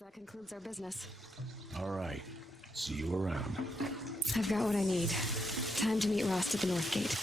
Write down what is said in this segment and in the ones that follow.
That concludes our business. All right. See you around. I've got what I need. Time to meet Rost at the North Gate.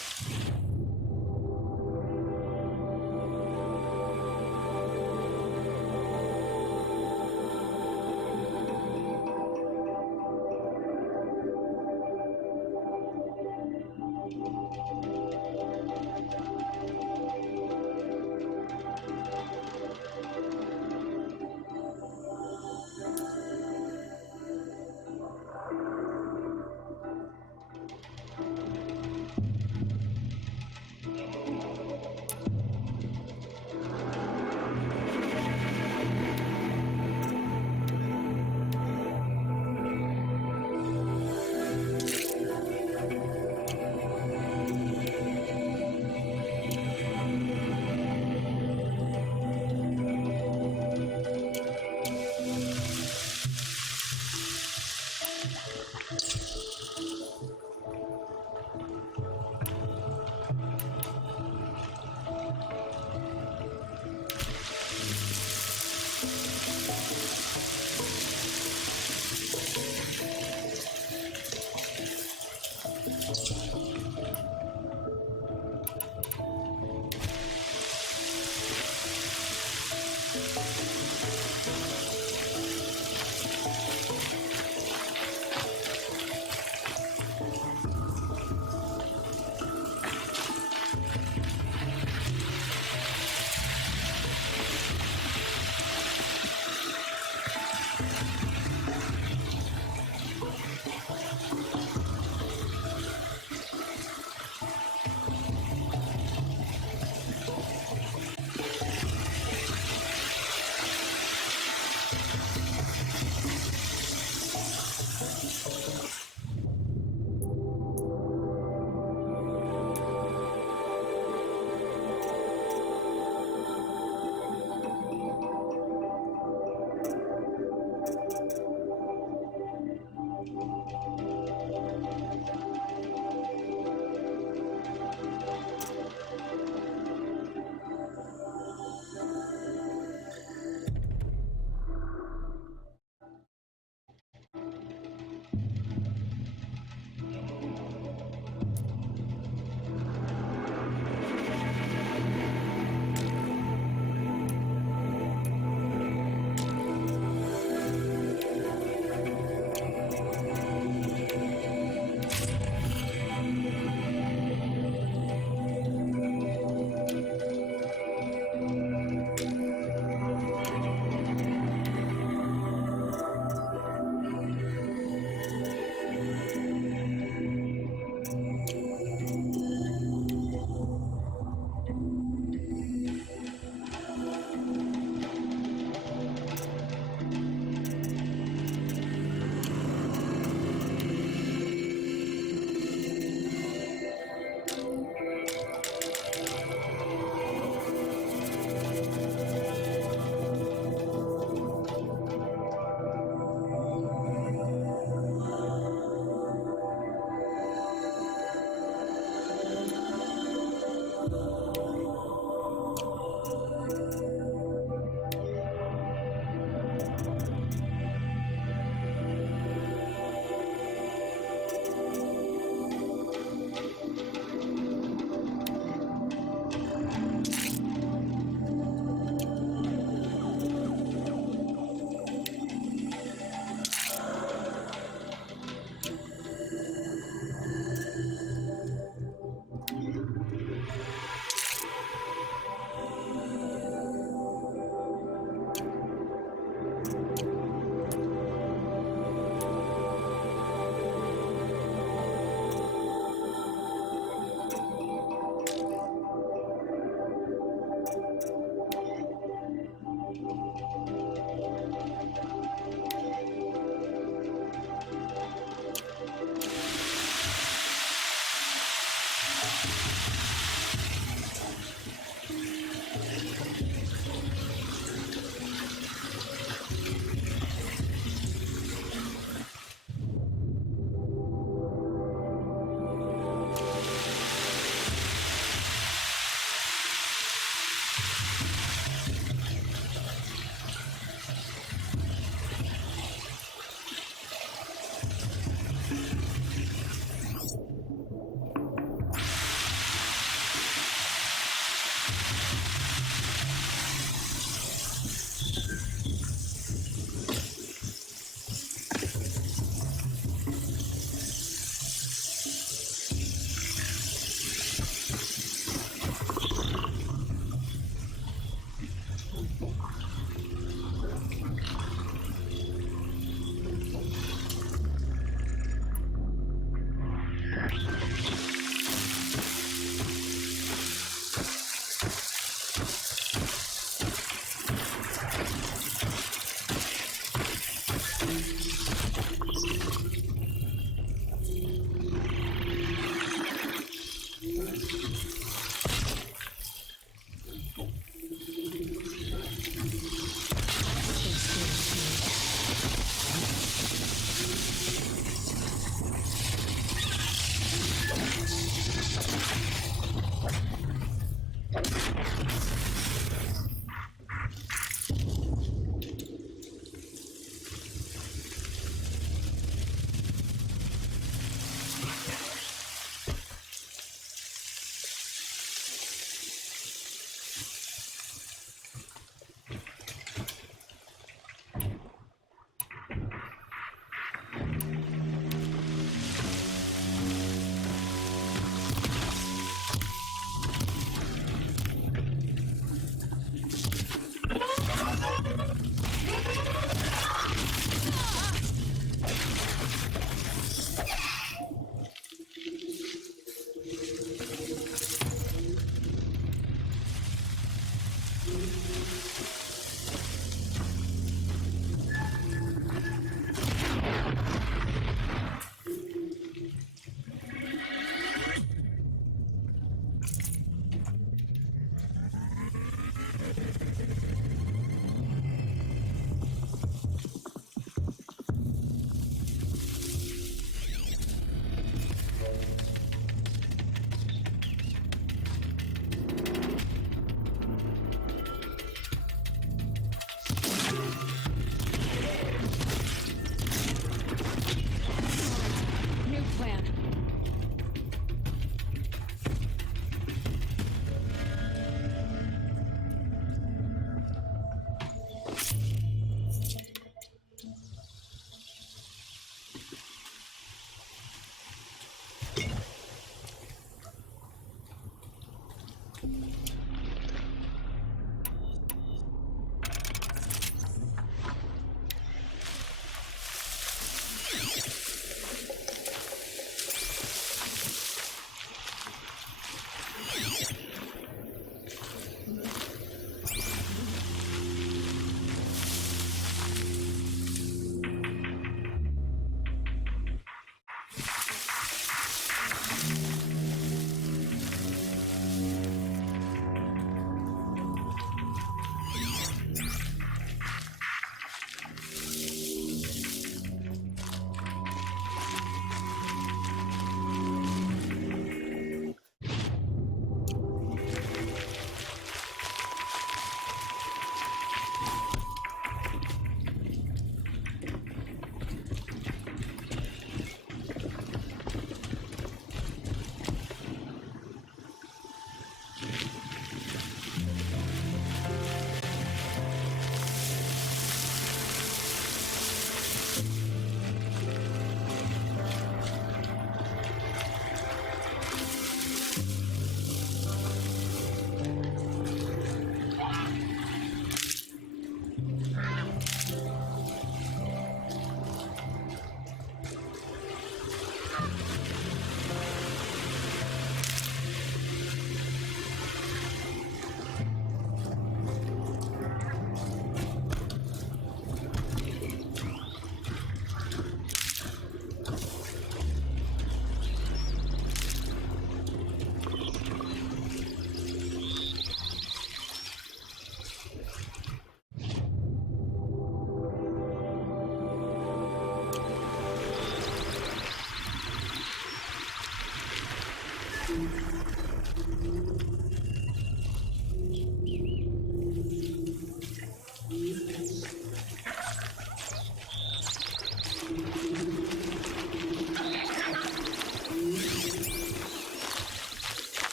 New plan.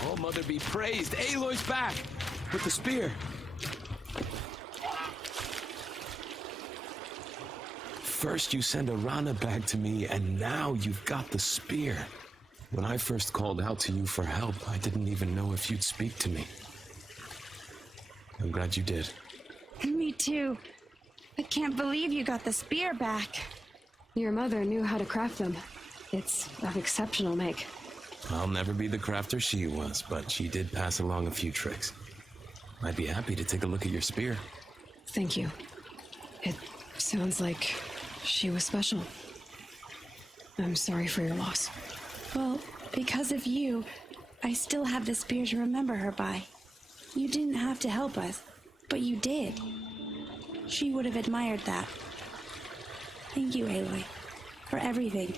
Oh, Mother be praised. Aloy's back with the spear. First you send a Rana back to me, and now you've got the spear. When I first called out to you for help, I didn't even know if you'd speak to me. I'm glad you did. Me too. I can't believe you got the spear back. Your mother knew how to craft them. It's of exceptional make. I'll never be the crafter she was, but she did pass along a few tricks. I'd be happy to take a look at your spear. Thank you. It sounds like she was special. I'm sorry for your loss. Well, because of you, I still have the spear to remember her by. You didn't have to help us, but you did. She would have admired that. Thank you, Aloy, for everything.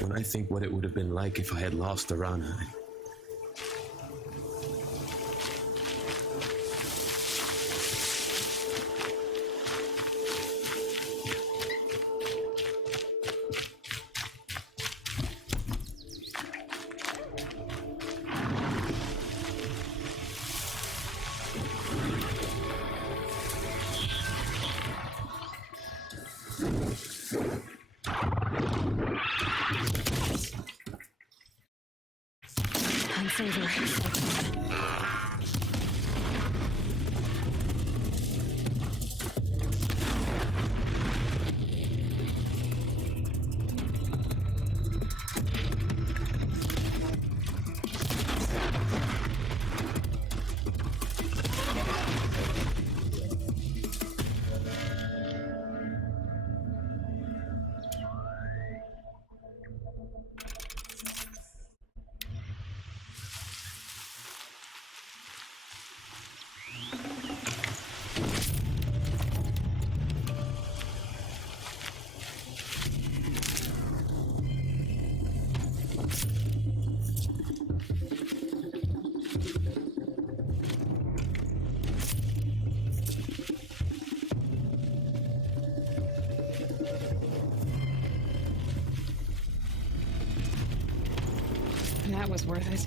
When I think what it would have been like if I had lost Arana, that was worth it.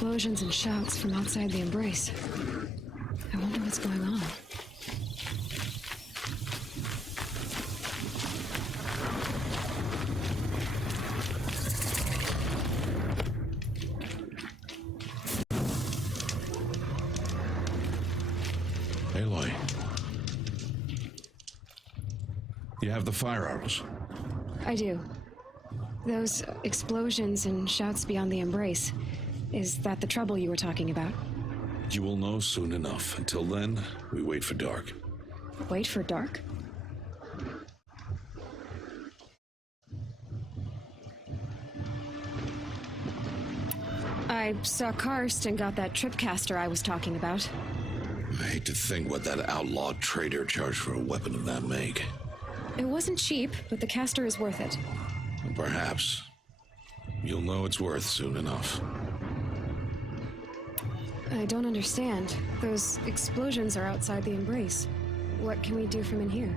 explosions and shouts from outside the embrace. I wonder what's going on. Aloy. You have the fire arrows? I do. Those explosions and shouts beyond the embrace. Is that the trouble you were talking about? You will know soon enough. Until then, we wait for dark. Wait for dark? I saw Karst and got that tripcaster I was talking about. I hate to think what that outlawed trader charged for a weapon of that make. It wasn't cheap, but the caster is worth it. Perhaps. You'll know it's worth soon enough. I don't understand. Those explosions are outside the embrace. What can we do from in here?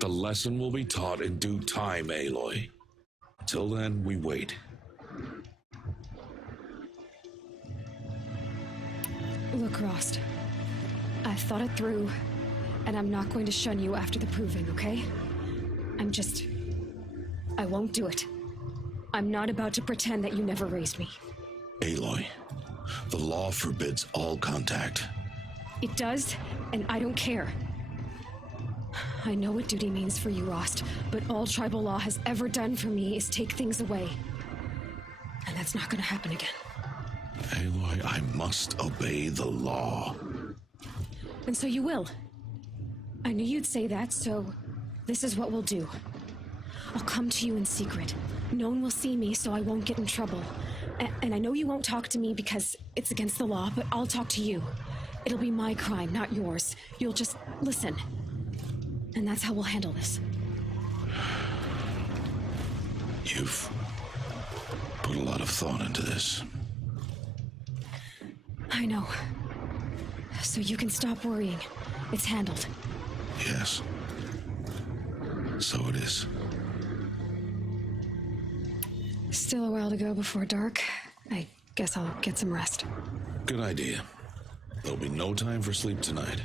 The lesson will be taught in due time, Aloy. Till then, we wait. Look, Rost. I've thought it through, and I'm not going to shun you after the proving, okay? I won't do it. I'm not about to pretend that you never raised me. Aloy, the law forbids all contact. It does, and I don't care. I know what duty means for you, Rost, but all tribal law has ever done for me is take things away. And that's not gonna happen again. Aloy, I must obey the law. And so you will. I knew you'd say that, so this is what we'll do. I'll come to you in secret. No one will see me, so I won't get in trouble. And I know you won't talk to me because it's against the law, but I'll talk to you. It'll be my crime, not yours. You'll just listen. And that's how we'll handle this. You've put a lot of thought into this. I know. So you can stop worrying. It's handled. Yes. So it is. Still a while to go before dark. I guess I'll get some rest. Good idea. There'll be no time for sleep tonight.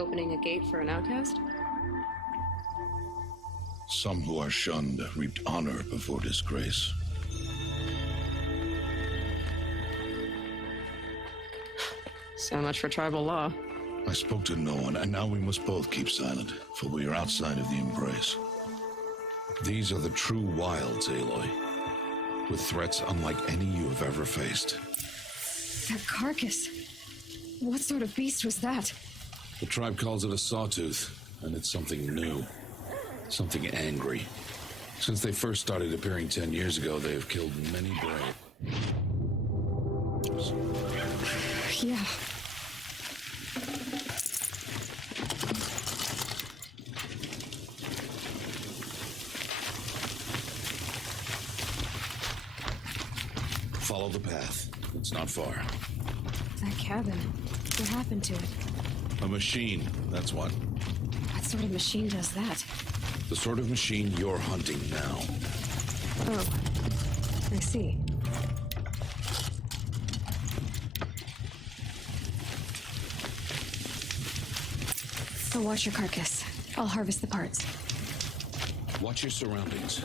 Opening a gate for an outcast? Some who are shunned reaped honor before disgrace. So much for tribal law. I spoke to no one, and now we must both keep silent, for we are outside of the embrace. These are the true wilds, Aloy, with threats unlike any you have ever faced. That carcass. What sort of beast was that? The tribe calls it a sawtooth, and it's something new. Something angry. Since they first started appearing 10 years ago, they have killed many brave. Yeah. Follow the path. It's not far. That cabin. What happened to it? A machine, that's what. What sort of machine does that? The sort of machine you're hunting now. Oh, I see. I'll watch your carcass. I'll harvest the parts. Watch your surroundings.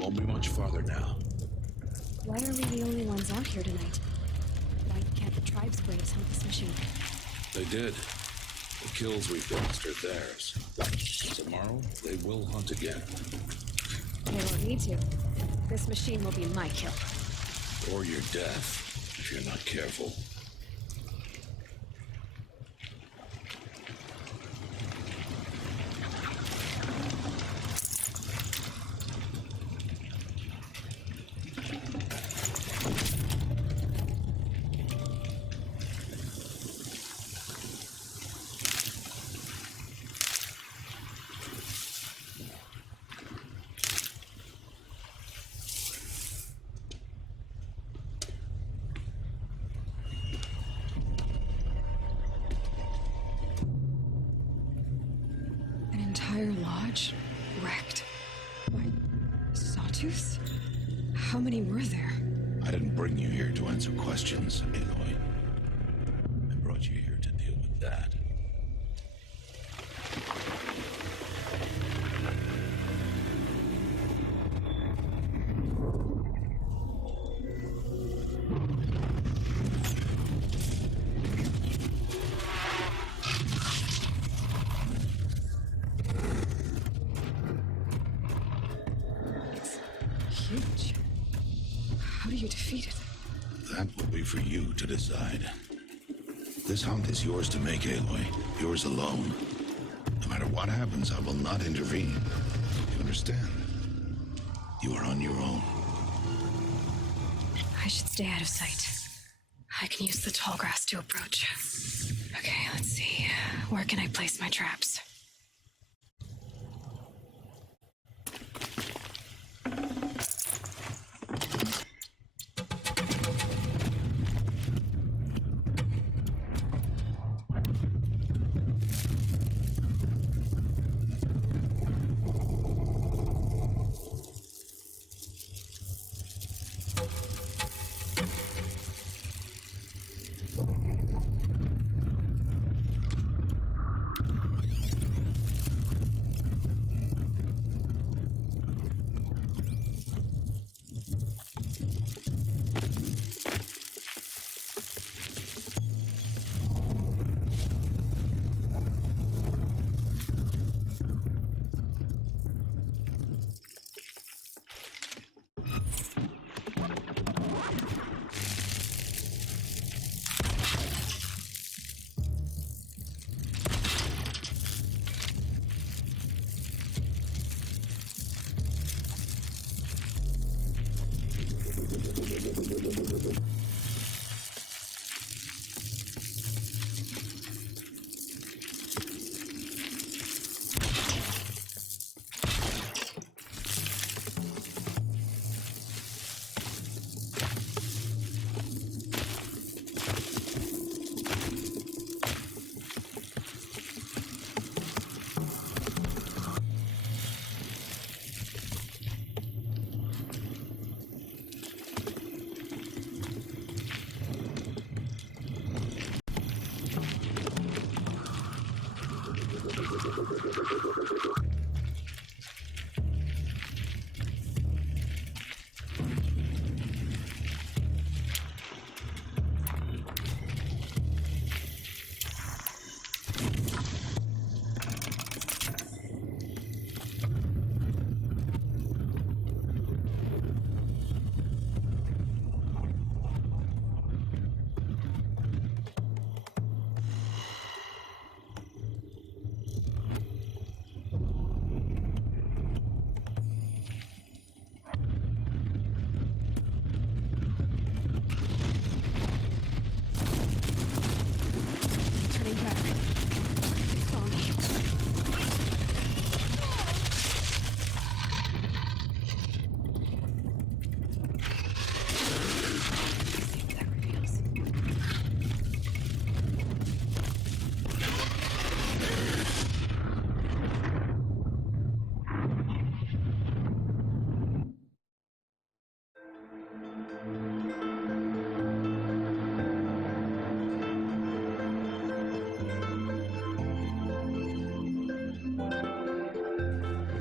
Won't be much farther now. Why are we the only ones out here tonight? Why can't the tribe's braves hunt this machine? They did. The kills we've witnessed are theirs. Tomorrow, they will hunt again. They won't need to. This machine will be my kill. Or your death, if you're not careful. An entire lodge wrecked by sawtooths? How many were there? I didn't bring you here to answer questions, Aloy. I brought you here to deal with that. Huge. How do you defeat it? That will be for you to decide. This hunt is yours to make, Aloy. Yours alone. No matter what happens, I will not intervene. You understand? You are on your own. I should stay out of sight. I can use the tall grass to approach. Okay, let's see. Where can I place my traps?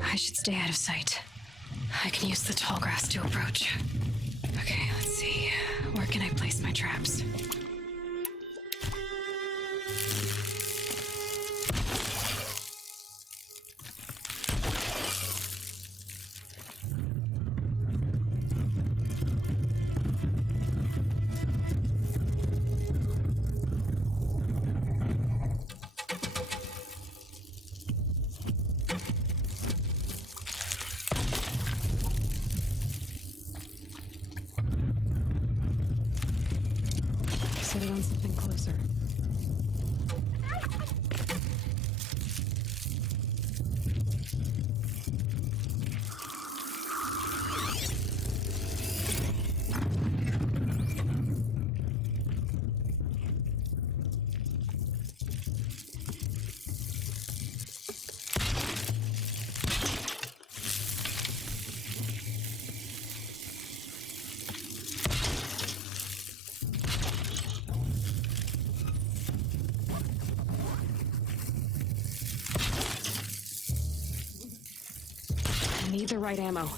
I should stay out of sight. I can use the tall grass to approach. Okay, let's see. Where can I place my traps? Set it on something closer. I need the right ammo.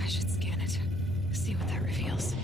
I should scan it. See what that reveals.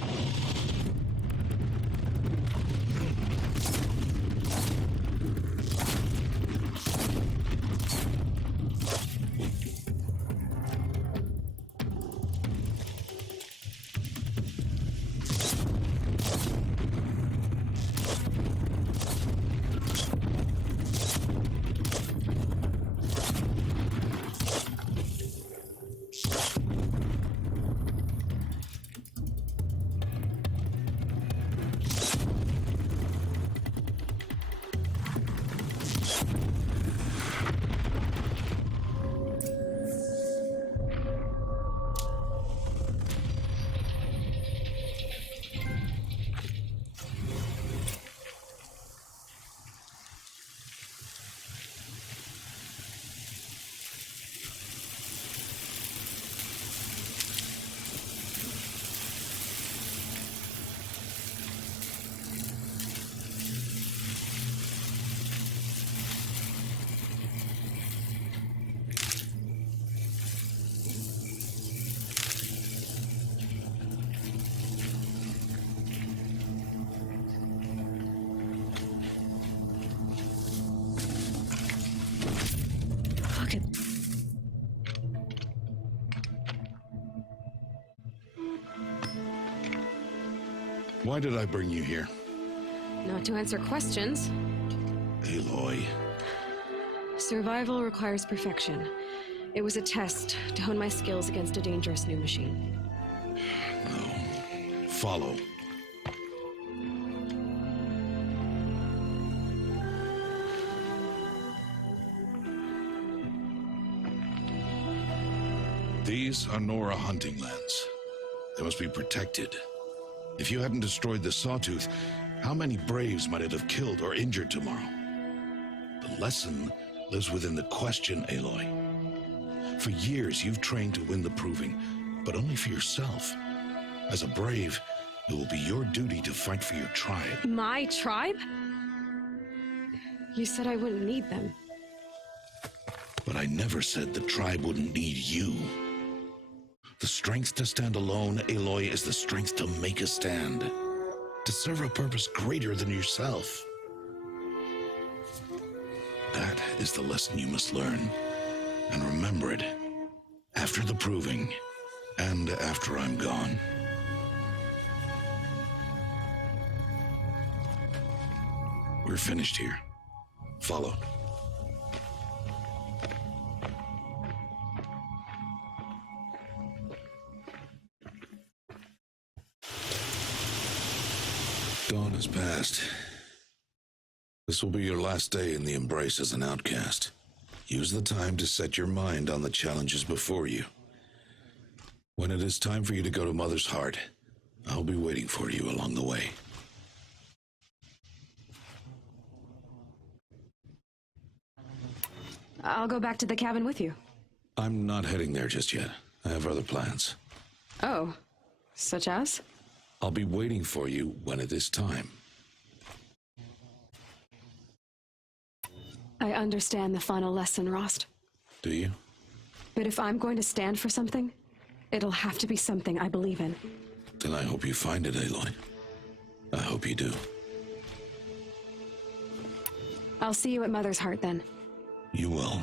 Why did I bring you here? Not to answer questions. Aloy. Survival requires perfection. It was a test to hone my skills against a dangerous new machine. No. Follow. These are Nora hunting lands. They must be protected. If you hadn't destroyed the Sawtooth, how many Braves might it have killed or injured tomorrow? The lesson lives within the question, Aloy. For years, you've trained to win the proving, but only for yourself. As a Brave, it will be your duty to fight for your tribe. My tribe? You said I wouldn't need them. But I never said the tribe wouldn't need you. The strength to stand alone, Aloy, is the strength to make a stand. to serve a purpose greater than yourself. That is the lesson you must learn, and remember it after the proving and after I'm gone. We're finished here. Follow. Dawn has passed. This will be your last day in the Embrace as an outcast. Use the time to set your mind on the challenges before you. When it is time for you to go to Mother's Heart, I'll be waiting for you along the way. I'll go back to the cabin with you. I'm not heading there just yet. I have other plans. Oh, such as? I'll be waiting for you when it is time. I understand the final lesson, Rost. Do you? But if I'm going to stand for something, it'll have to be something I believe in. Then I hope you find it, Aloy. I hope you do. I'll see you at Mother's Heart then. You will.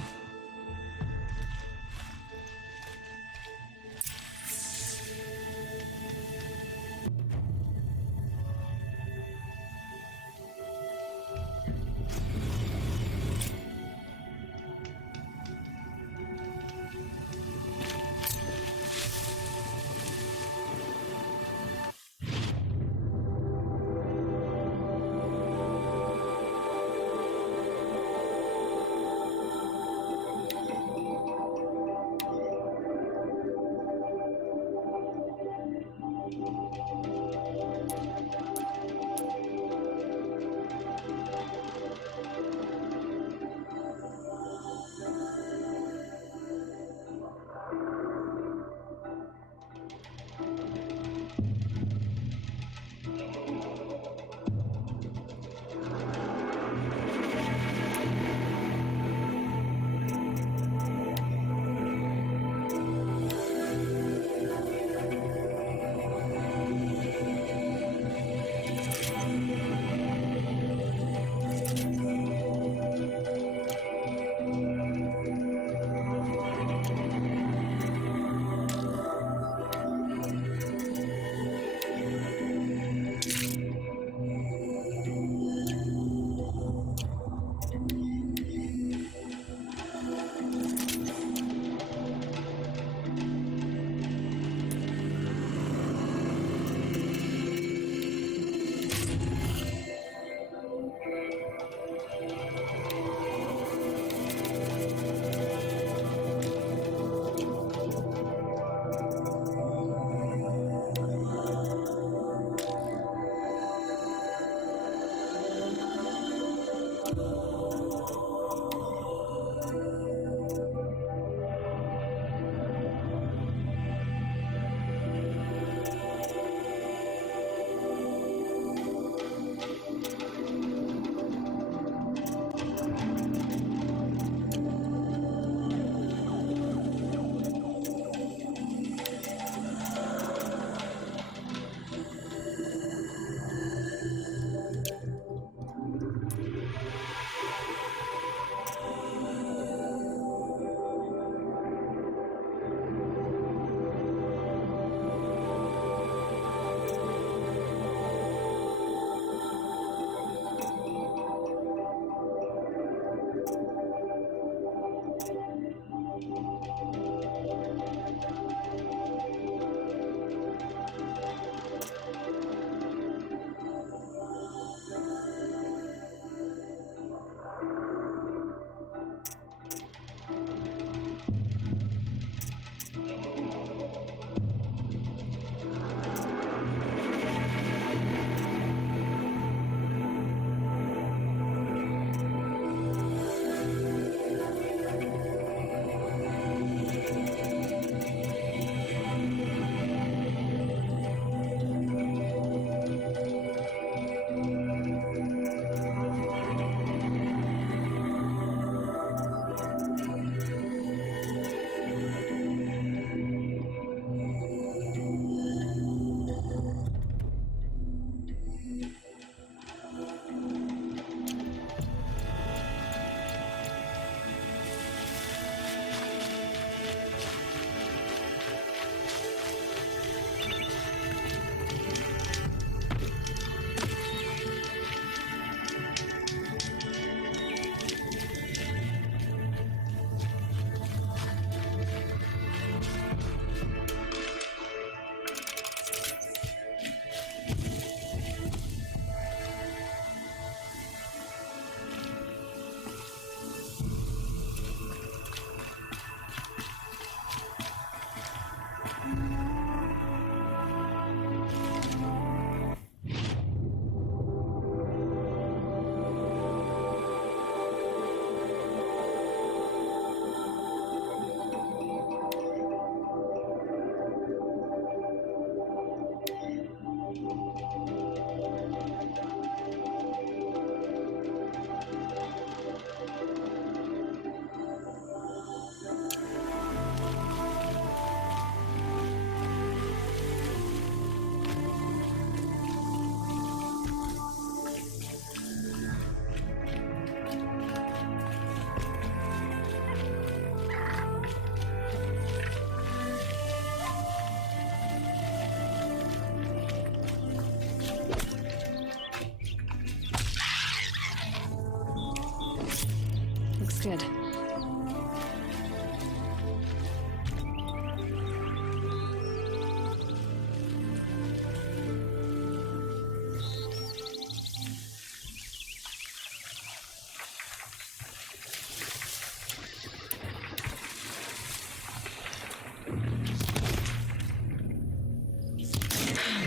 Good.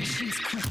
She's quick.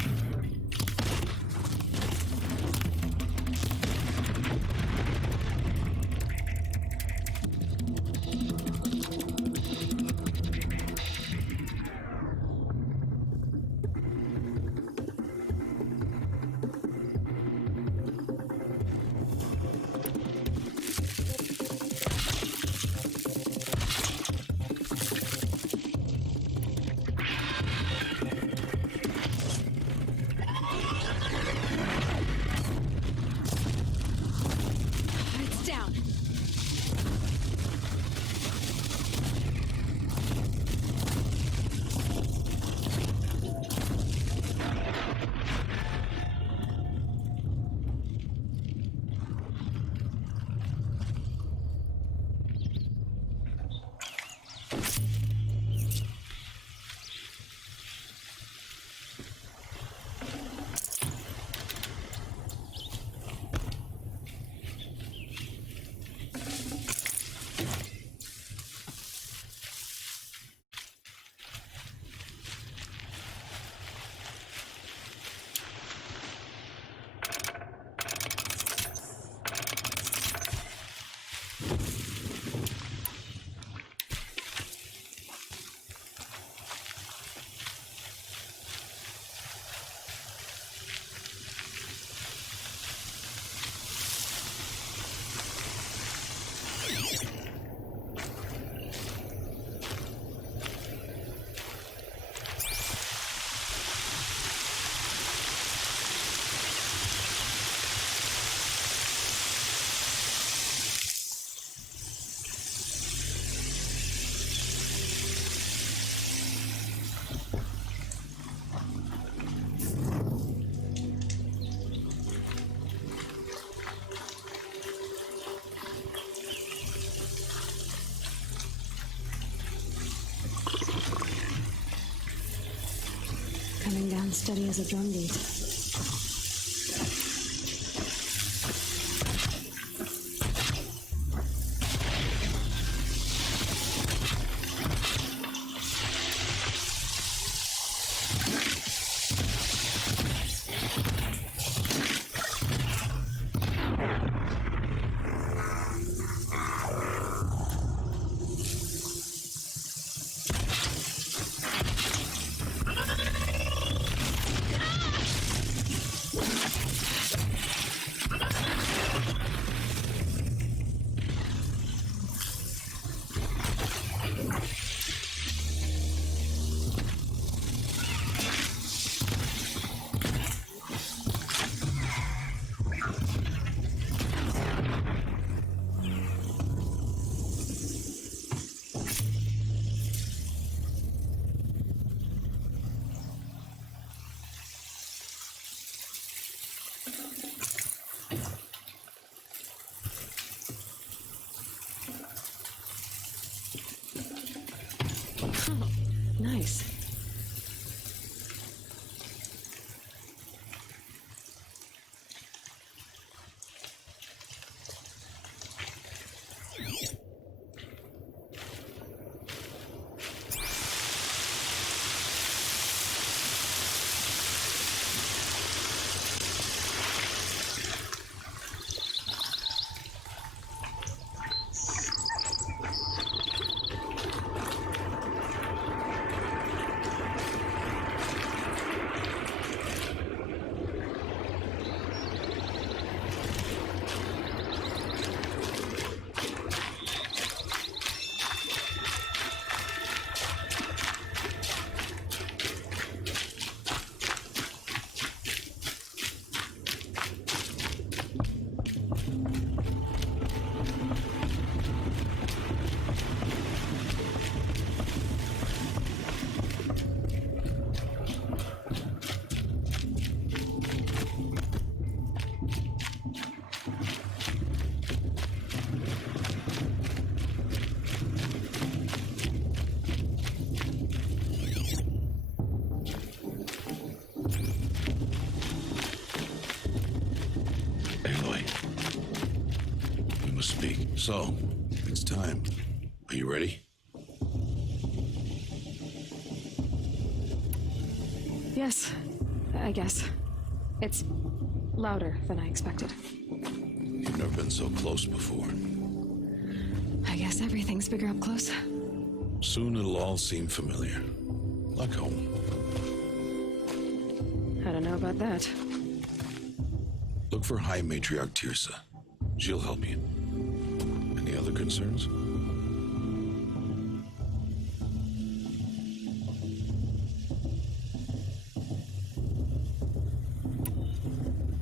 It's down. Coming down steady as a drumbeat. Nice. must speak. So, it's time. Are you ready? Yes, I guess. It's louder than I expected. You've never been so close before. I guess everything's bigger up close. Soon it'll all seem familiar. Like home. I don't know about that. Look for High Matriarch Tirsa. She'll help you. Any other concerns?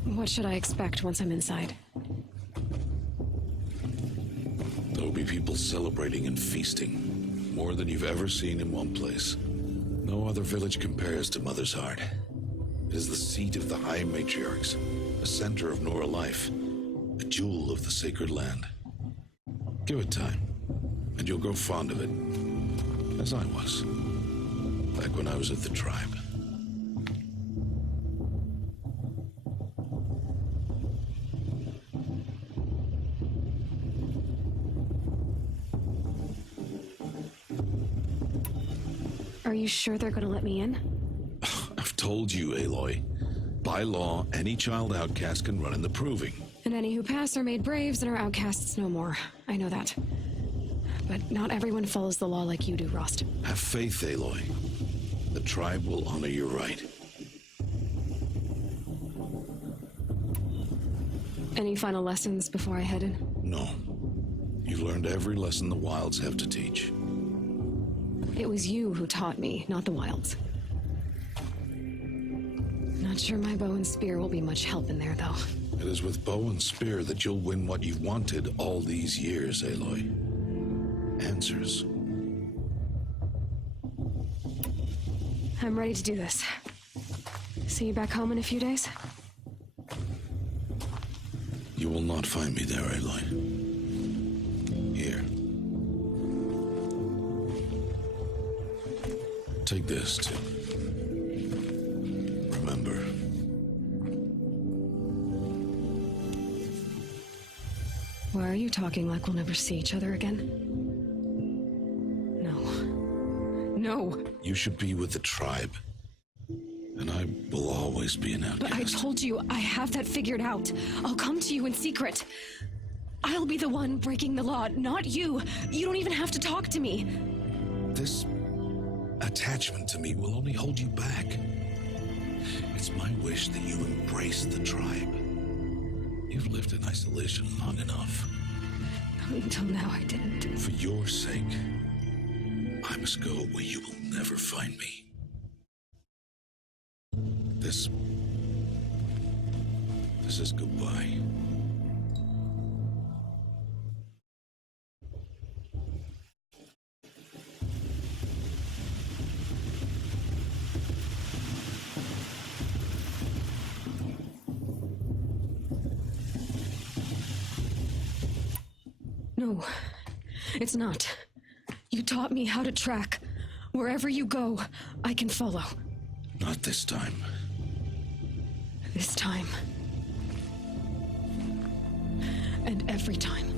What should I expect once I'm inside? There'll be people celebrating and feasting. More than you've ever seen in one place. No other village compares to Mother's Heart. It is the seat of the High Matriarchs, a center of Nora life, a jewel of the sacred land. Give it time, and you'll grow fond of it, as I was, back when I was at the tribe. Are you sure they're gonna let me in? I've told you, Aloy. By law, any child outcast can run in the proving. And any who pass are made braves and are outcasts no more. I know that. But not everyone follows the law like you do, Rost. Have faith, Aloy. The tribe will honor your right. Any final lessons before I head in? No. You've learned every lesson the wilds have to teach. It was you who taught me, not the wilds. Not sure my bow and spear will be much help in there, though. It is with bow and spear that you'll win what you've wanted all these years, Aloy. Answers. I'm ready to do this. See you back home in a few days? You will not find me there, Aloy. Here. Take this, too. Remember. Why are you talking like we'll never see each other again? No. No! You should be with the tribe. And I will always be an outcast. But I told you, I have that figured out. I'll come to you in secret. I'll be the one breaking the law, not you. You don't even have to talk to me. This attachment to me will only hold you back. It's my wish that you embrace the tribe. You've lived in isolation long enough. Until now, I didn't. For your sake, I must go where you will never find me. This is goodbye. No, it's not. You taught me how to track. Wherever you go, I can follow. Not this time. This time. And every time.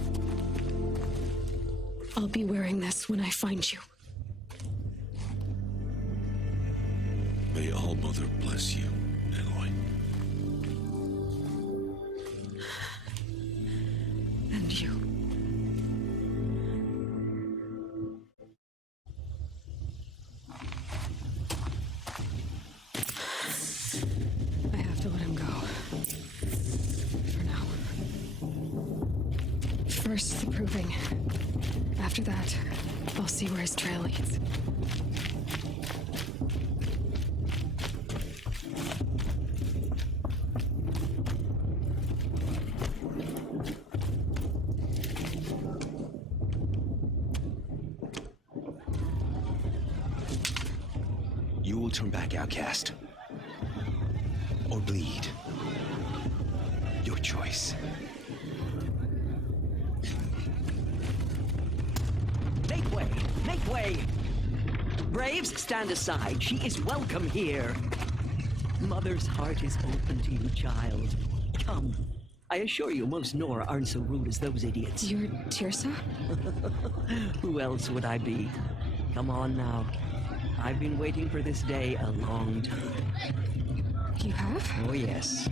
I'll be wearing this when I find you. May All Mother bless you, Aloy. And you. I have to let him go. For now. First, the proving. After that, I'll see where his trail leads. You will turn back outcast. Or bleed. Your choice. Make way! Make way! Braves, stand aside. She is welcome here. Mother's heart is open to you, child. Come. I assure you, most Nora aren't so rude as those idiots. You're Tirsa? Who else would I be? Come on now. I've been waiting for this day a long time. You have? Oh, yes.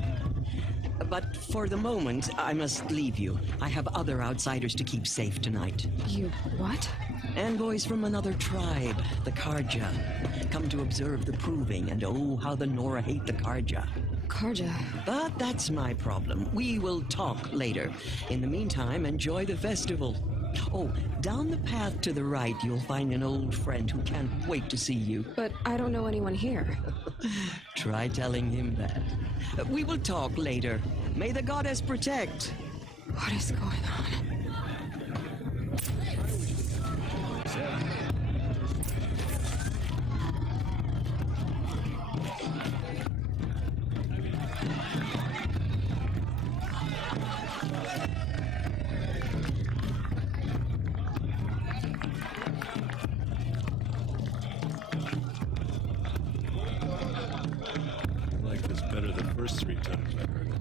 But for the moment, I must leave you. I have other outsiders to keep safe tonight. You what? Envoys from another tribe, the Karja, come to observe the proving, and oh, how the Nora hate the Karja. Karja. But that's my problem. We will talk later. In the meantime, enjoy the festival. Oh, down the path to the right, you'll find an old friend who can't wait to see you. But I don't know anyone here. Try telling him that. We will talk later. May the goddess protect. What is going on? I like this better the first 3 times I heard it.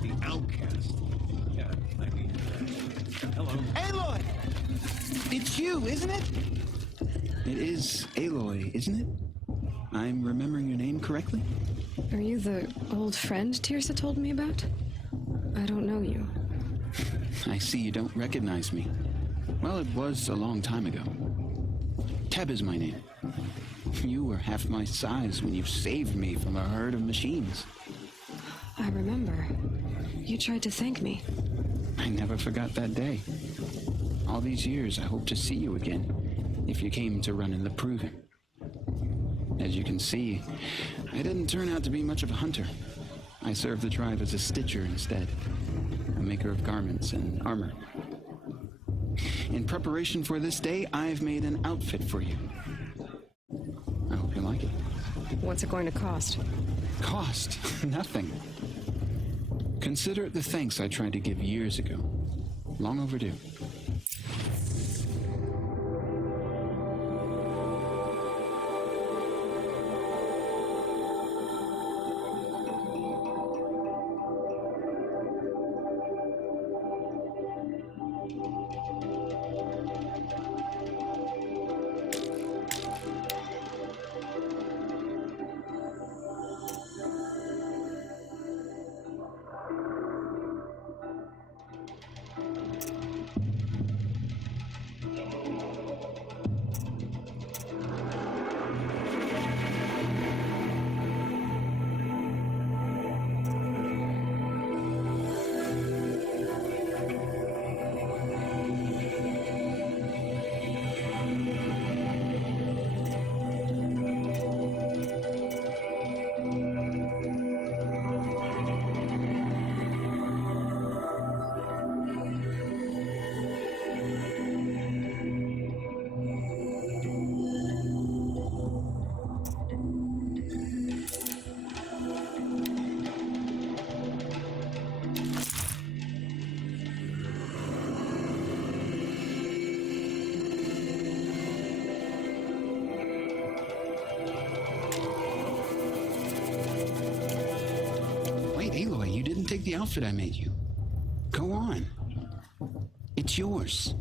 The outcast. Yeah, I mean, hello. Aloy! It's you, isn't it? It is Aloy, isn't it? I'm remembering your name correctly? Are you the old friend Tirsa told me about? I don't know you. I see you don't recognize me. Well, it was a long time ago. Teb is my name. You were half my size when you saved me from a herd of machines. I remember. You tried to thank me. I never forgot that day. All these years, I hope to see you again, if you came to run in the proving. As you can see, I didn't turn out to be much of a hunter. I served the tribe as a stitcher instead, a maker of garments and armor. In preparation for this day, I've made an outfit for you. I hope you like it. What's it going to cost? Cost? Nothing. Consider it the thanks I tried to give years ago. Long overdue. Wait, Aloy, you didn't take the outfit I made you. Go on. It's yours.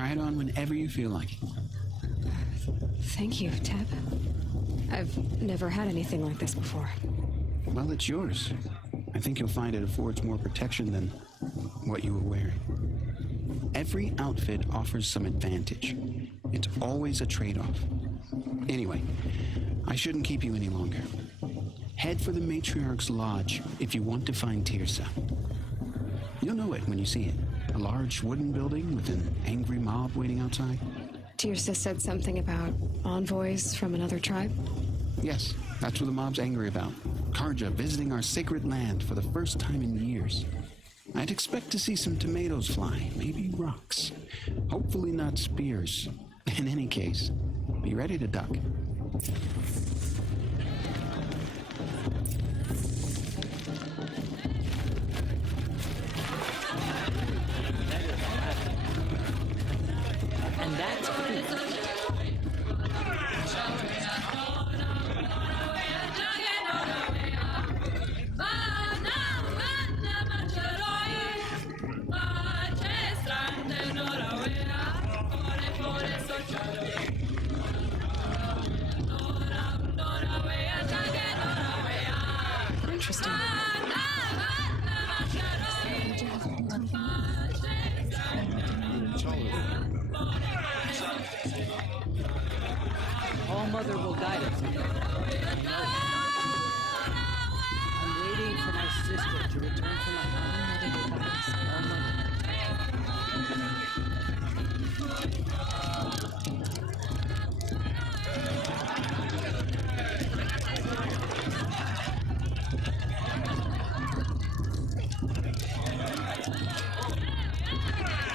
Try it on whenever you feel like it. Thank you, Teb. I've never had anything like this before. Well, it's yours. I think you'll find it affords more protection than what you were wearing. Every outfit offers some advantage. It's always a trade-off. Anyway, I shouldn't keep you any longer. Head for the Matriarch's Lodge if you want to find Tirsa. You'll know it when you see it. A large wooden building with an angry mob waiting outside. Tirsa said something about envoys from another tribe. Yes, that's what the mob's angry about. Karja visiting our sacred land for the first time in years. I'd expect to see some tomatoes fly, maybe rocks. Hopefully not spears. In any case, be ready to duck. And that's Interesting. All Mother will guide us. I'm waiting for my sister to return from my house. All Mother.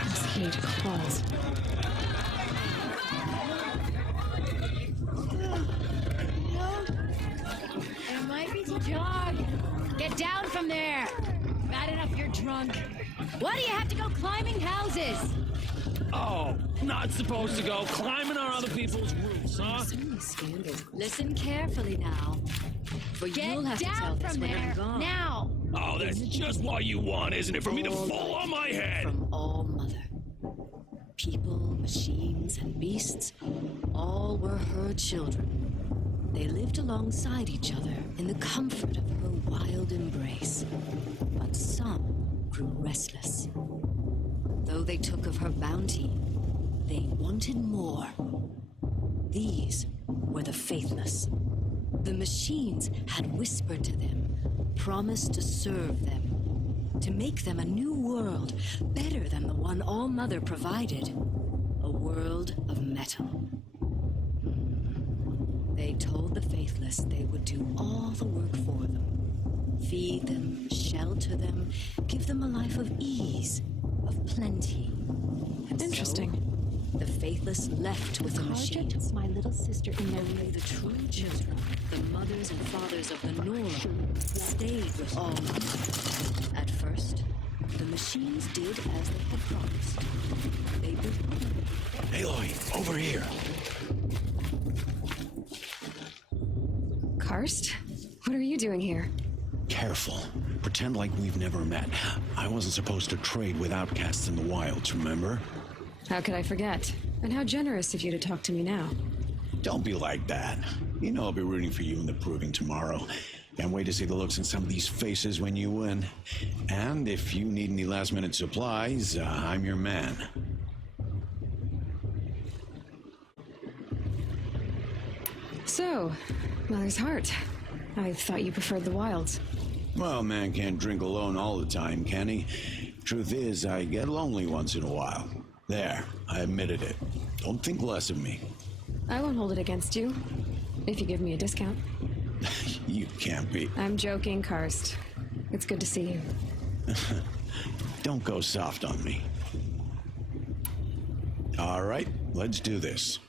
This heat claws. It might be to jog. Get down from there. Bad enough you're drunk. Why do you have to go climbing houses? Oh, not supposed to go climbing on other people's roofs, huh? Listen carefully now. But Get you'll have to tell down this from when there I'm gone. now. Oh, that's just what you want, isn't it? For me to fall on my head. From All Mother. People, machines, and beasts, all were her children. They lived alongside each other in the comfort of her wild embrace. But some grew restless. Though they took of her bounty, they wanted more. These were the faithless. The machines had whispered to them, promised to serve them, to make them a new world, better than the one All Mother provided. A world of metal. They told the faithless they would do all the work for them. Feed them, shelter them, give them a life of ease, of plenty. And Interesting. So, the faithless left with the machine. Karja took my little sister in their Only the true children, the mothers and fathers of the Nora, stayed with All Mother. At first, the machines did as they had promised. They built. Aloy, over here. Karst? What are you doing here? Careful. Pretend like we've never met. I wasn't supposed to trade with outcasts in the wilds, remember? How could I forget? And how generous of you to talk to me now. Don't be like that. You know I'll be rooting for you in the proving tomorrow. Can't wait to see the looks in some of these faces when you win. And if you need any last-minute supplies, I'm your man. So, Mother's Heart. I thought you preferred the wilds. Well, man can't drink alone all the time, can he? Truth is, I get lonely once in a while. There, I admitted it. Don't think less of me. I won't hold it against you, if you give me a discount. You can't be. I'm joking, Karst. It's good to see you. Don't go soft on me. All right, let's do this.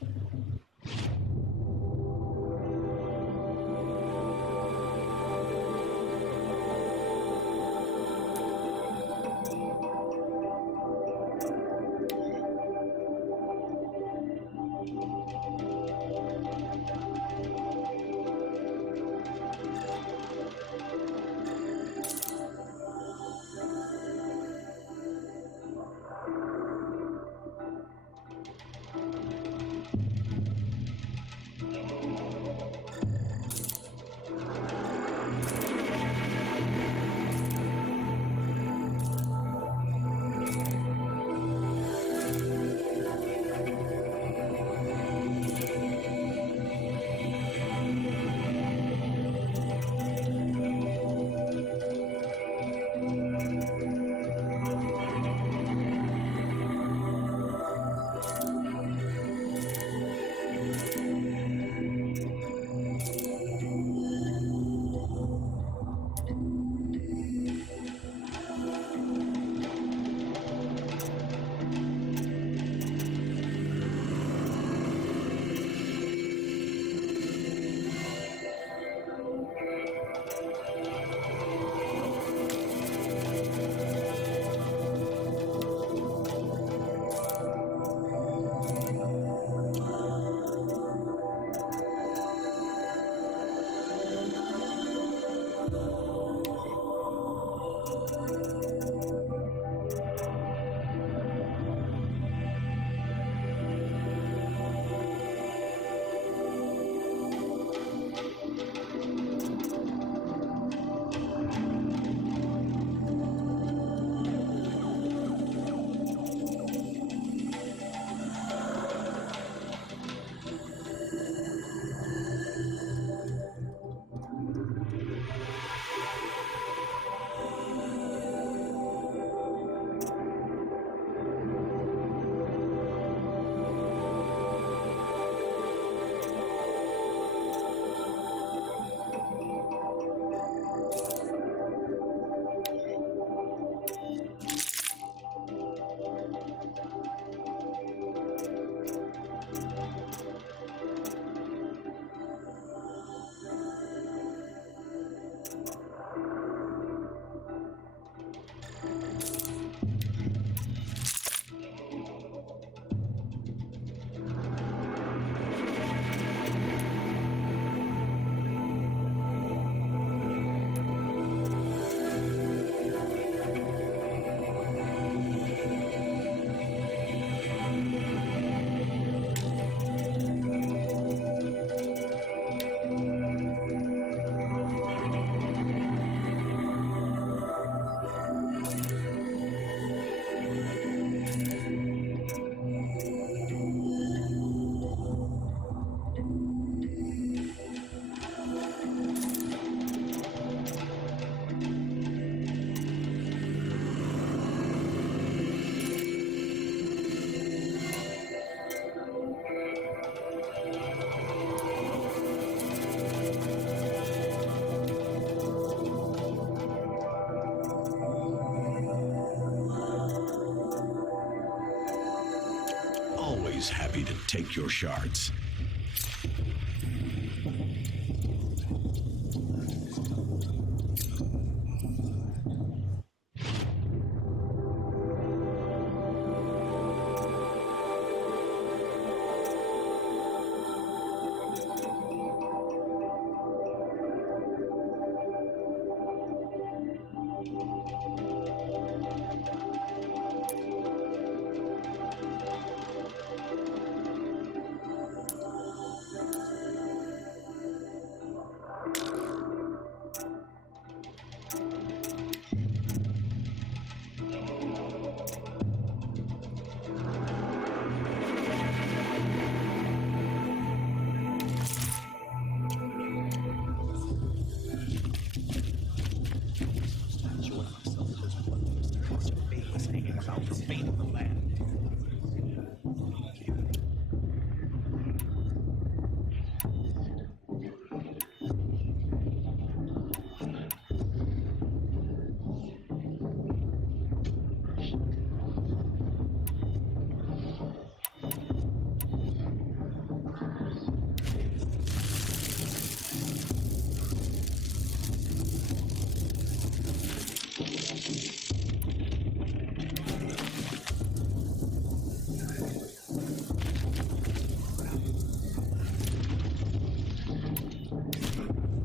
happy to take your shards.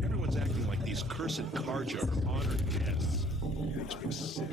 Everyone's acting like these cursed Karja are honored guests. It makes me sick.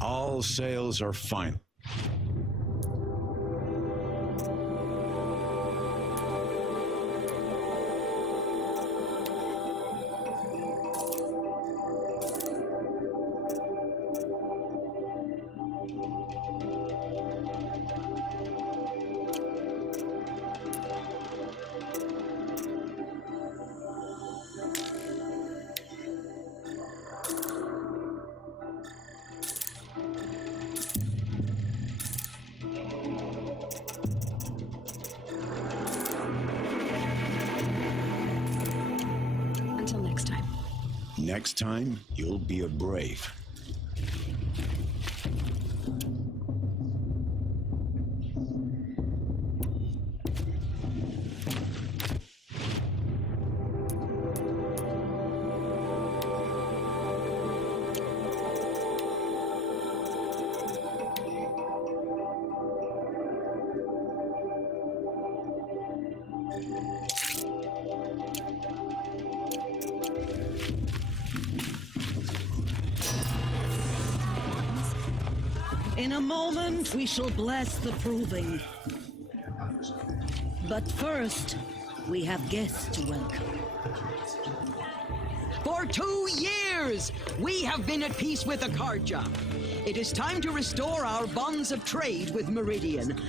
All sales are final. Until next time. Next time, you'll be a brave. In a moment, we shall bless the proving. But first, we have guests to welcome. For 2 years, we have been at peace with the Karja. It is time to restore our bonds of trade with Meridian.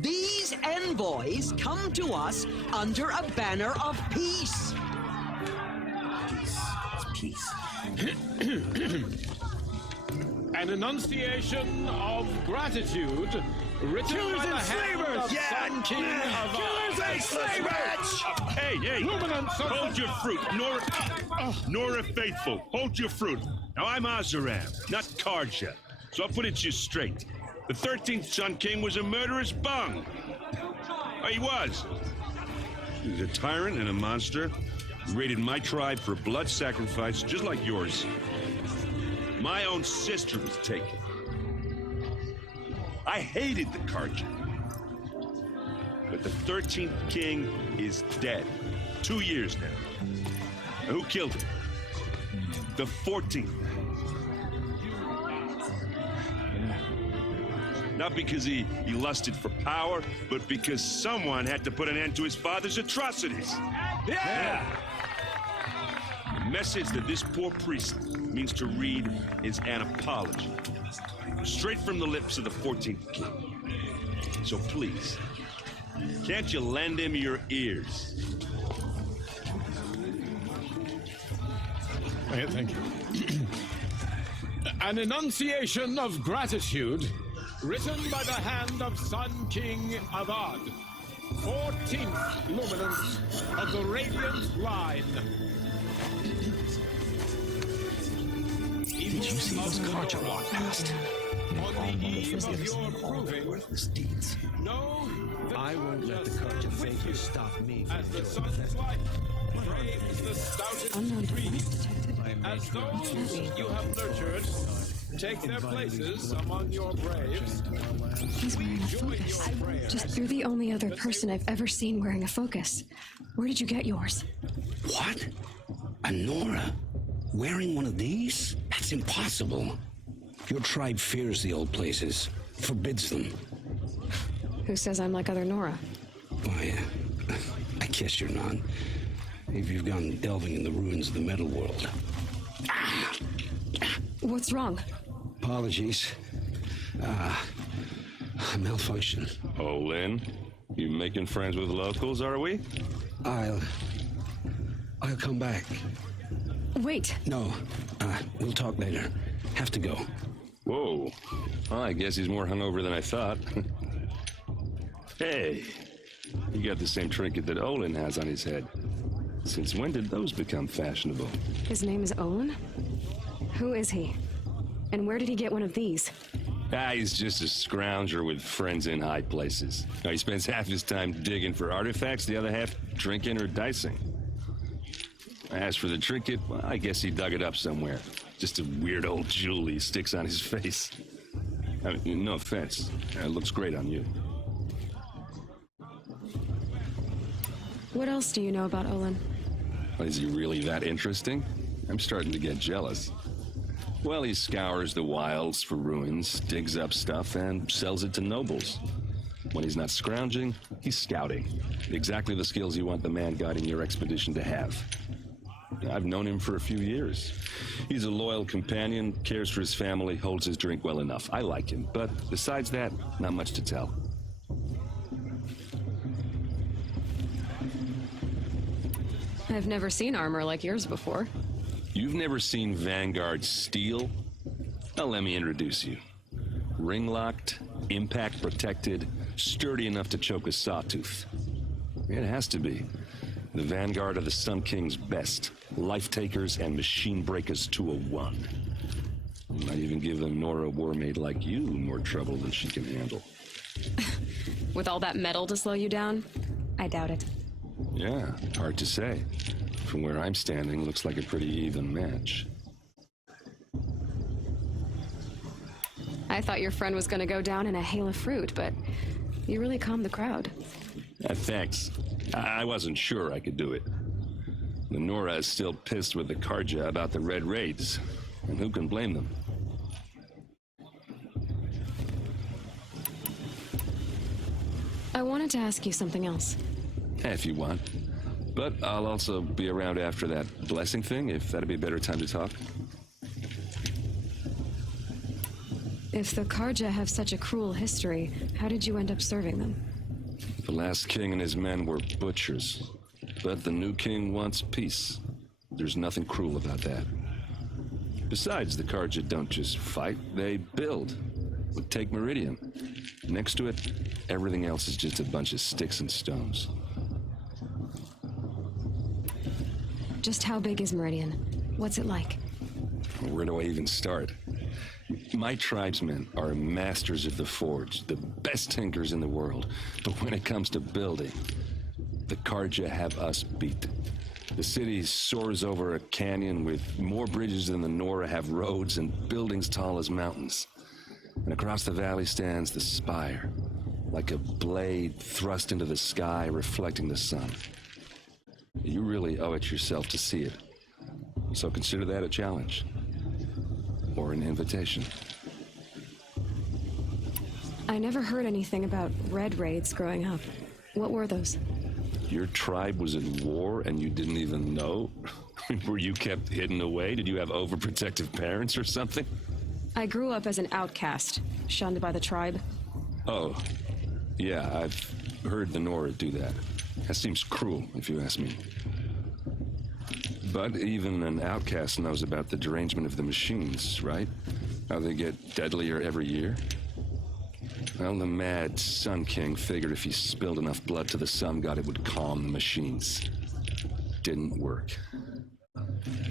These envoys come to us under a banner of peace. Peace. It's peace. An enunciation of gratitude written Killers by the and hand slavers! of Sun King of Killers and slavers! Hey, Luminance of hold your fruit. Nora Faithful, hold your fruit. Now, I'm Azaram, not Karja, so I'll put it to you straight. The 13th Sun King was a murderous bung. Oh, he was. He was a tyrant and a monster. He raided my tribe for a blood sacrifice, just like yours. My own sister was taken. I hated the Karja. But the 13th king is dead. 2 years now. And who killed him? The 14th. Not because he lusted for power, but because someone had to put an end to his father's atrocities. Yeah! The message that this poor priest means to read is an apology. Straight from the lips of the 14th king. So please, can't you lend him your ears? Thank you. An enunciation of gratitude written by the hand of Sun King Avad, 14th luminance of the Radiant Line. Did you see those Karja walk past? On the eve of your proving, Worthless deeds. no, I won't let the Karja fakers stop me as the sun's light frames the stoutest Unknown trees, device detected. as those you have nurtured take their places among your braves. He's wearing a focus. Just you're the only other person I've ever seen wearing a focus. Where did you get yours? What? A Nora? Wearing one of these? That's impossible. Your tribe fears the old places, forbids them. Who says I'm like other Nora? Why, I guess you're not. If you've gone delving in the ruins of the metal world. What's wrong? Apologies. Malfunction. Oh, Lynn, you making friends with locals, are we? I'll come back. Wait. No, we'll talk later. Have to go. Whoa. Well, I guess he's more hungover than I thought. Hey, you got the same trinket that Olin has on his head. Since when did those become fashionable? His name is Olin? Who is he? And where did he get one of these? He's just a scrounger with friends in high places. Now, he spends half his time digging for artifacts, the other half drinking or dicing. As for the trinket, well, I guess he dug it up somewhere. Just a weird old jewel he sticks on his face. I mean, no offense. It looks great on you. What else do you know about Olin? Is he really that interesting? I'm starting to get jealous. Well, he scours the wilds for ruins, digs up stuff, and sells it to nobles. When he's not scrounging, he's scouting. Exactly the skills you want the man guiding your expedition to have. I've known him for a few years. He's a loyal companion, cares for his family, holds his drink well enough. I like him, but besides that, not much to tell. I've never seen armor like yours before. You've never seen Vanguard steel? Well, let me introduce you. Ring-locked, impact-protected, sturdy enough to choke a sawtooth. It has to be. The Vanguard of the Sun King's best. Life-takers and machine-breakers to a one. Might even give a Nora warmaid like you more trouble than she can handle. With all that metal to slow you down? I doubt it. Yeah, hard to say. From where I'm standing, looks like a pretty even match. I thought your friend was going to go down in a hail of fruit, but you really calmed the crowd. Thanks. I wasn't sure I could do it. The Nora is still pissed with the Karja about the Red Raids, and who can blame them? I wanted to ask you something else. If you want. But I'll also be around after that blessing thing, if that'd be a better time to talk. If the Karja have such a cruel history, how did you end up serving them? The last king and his men were butchers. But the new king wants peace. There's nothing cruel about that. Besides, the Carja don't just fight, they build. Take Meridian. Next to it, everything else is just a bunch of sticks and stones. Just how big is Meridian? What's it like? Where do I even start? My tribesmen are masters of the forge, the best tinkers in the world. But when it comes to building, the Carja have us beat. The city soars over a canyon with more bridges than the Nora have roads and buildings tall as mountains. And across the valley stands the spire, like a blade thrust into the sky reflecting the sun. You really owe it yourself to see it. So consider that a challenge. Or an invitation. I never heard anything about red raids growing up. What were those? Your tribe was in war and you didn't even know? Were you kept hidden away? Did you have overprotective parents or something? I grew up as an outcast, shunned by the tribe. Oh, yeah, I've heard the Nora do that. That seems cruel, if you ask me. But even an outcast knows about the derangement of the machines, right? How they get deadlier every year. Well, the mad Sun King figured if he spilled enough blood to the Sun God, it would calm the machines. Didn't work.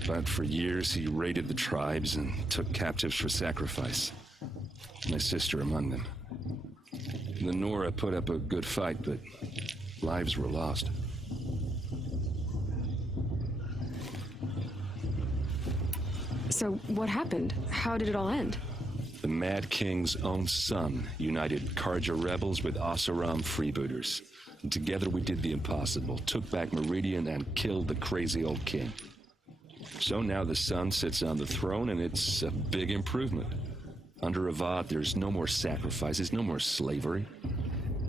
But for years, he raided the tribes and took captives for sacrifice. My sister among them. The Nora put up a good fight, but lives were lost. So what happened? How did it all end? The Mad King's own son united Carja rebels with Oseram freebooters. And together we did the impossible, took back Meridian and killed the crazy old king. So now the son sits on the throne and it's a big improvement. Under Avad, there's no more sacrifices, no more slavery.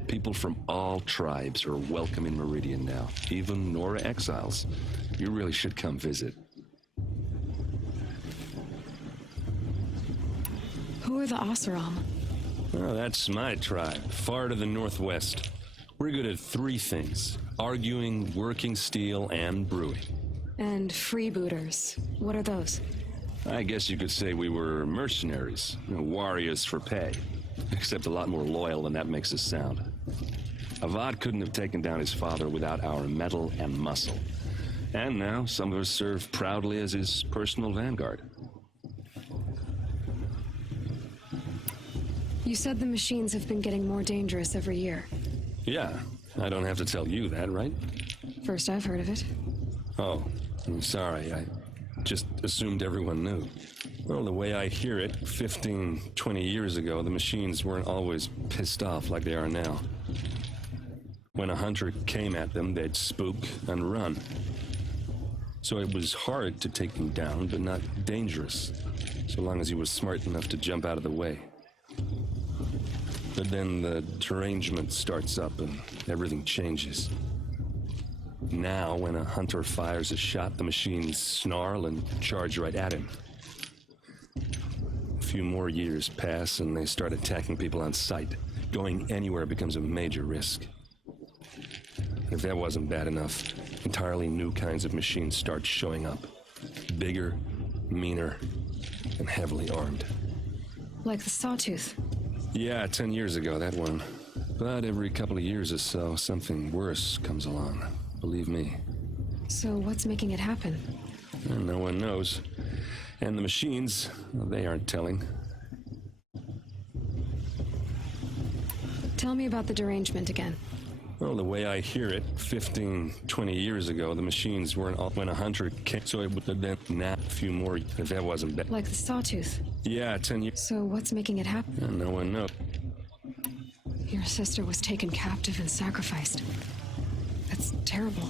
People from all tribes are welcome in Meridian now, even Nora exiles. You really should come visit. Who are the Oseram? Oh, that's my tribe, far to the northwest. We're good at three things: arguing, working steel, and brewing. And freebooters. What are those? I guess you could say we were mercenaries, warriors for pay. Except a lot more loyal than that makes us sound. Avad couldn't have taken down his father without our metal and muscle. And now some of us serve proudly as his personal vanguard. You said the machines have been getting more dangerous every year. Yeah, I don't have to tell you that, right? First I've heard of it. Oh, I'm sorry. I just assumed everyone knew. Well, the way I hear it, 15, 20 years ago, the machines weren't always pissed off like they are now. When a hunter came at them, they'd spook and run. So it was hard to take them down, but not dangerous, so long as he was smart enough to jump out of the way. But then the derangement starts up and everything changes. Now, when a hunter fires a shot, the machines snarl and charge right at him. A few more years pass and they start attacking people on sight. Going anywhere becomes a major risk. If that wasn't bad enough, entirely new kinds of machines start showing up. Bigger, meaner, and heavily armed. Like the Sawtooth. Yeah, 10 years ago, that one. But every couple of years or so, something worse comes along. Believe me. So what's making it happen? Well, no one knows. And the machines, well, they aren't telling. Tell me about the derangement again. Well, the way I hear it, 15, 20 years ago, the machines weren't all when a hunter came, so it would have been now a few more, if that wasn't bad. Like the Sawtooth? Yeah, 10 years. So what's making it happen? And no one knows. Your sister was taken captive and sacrificed. That's terrible.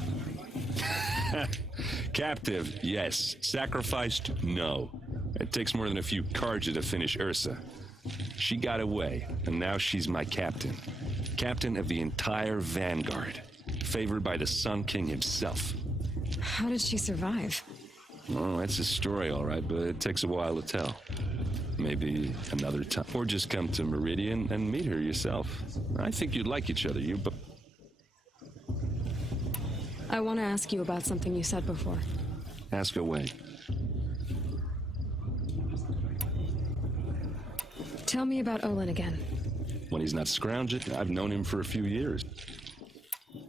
Captive, yes. Sacrificed, no. It takes more than a few Carja to finish Ursa. She got away, and now she's my captain. Captain of the entire Vanguard. Favored by the Sun King himself. How did she survive? Oh, that's a story, all right, but it takes a while to tell. Maybe another time. Or just come to Meridian and meet her yourself. I think you'd like each other, you both. I want to ask you about something you said before. Ask away. Tell me about Olin again. When he's not scrounging, I've known him for a few years.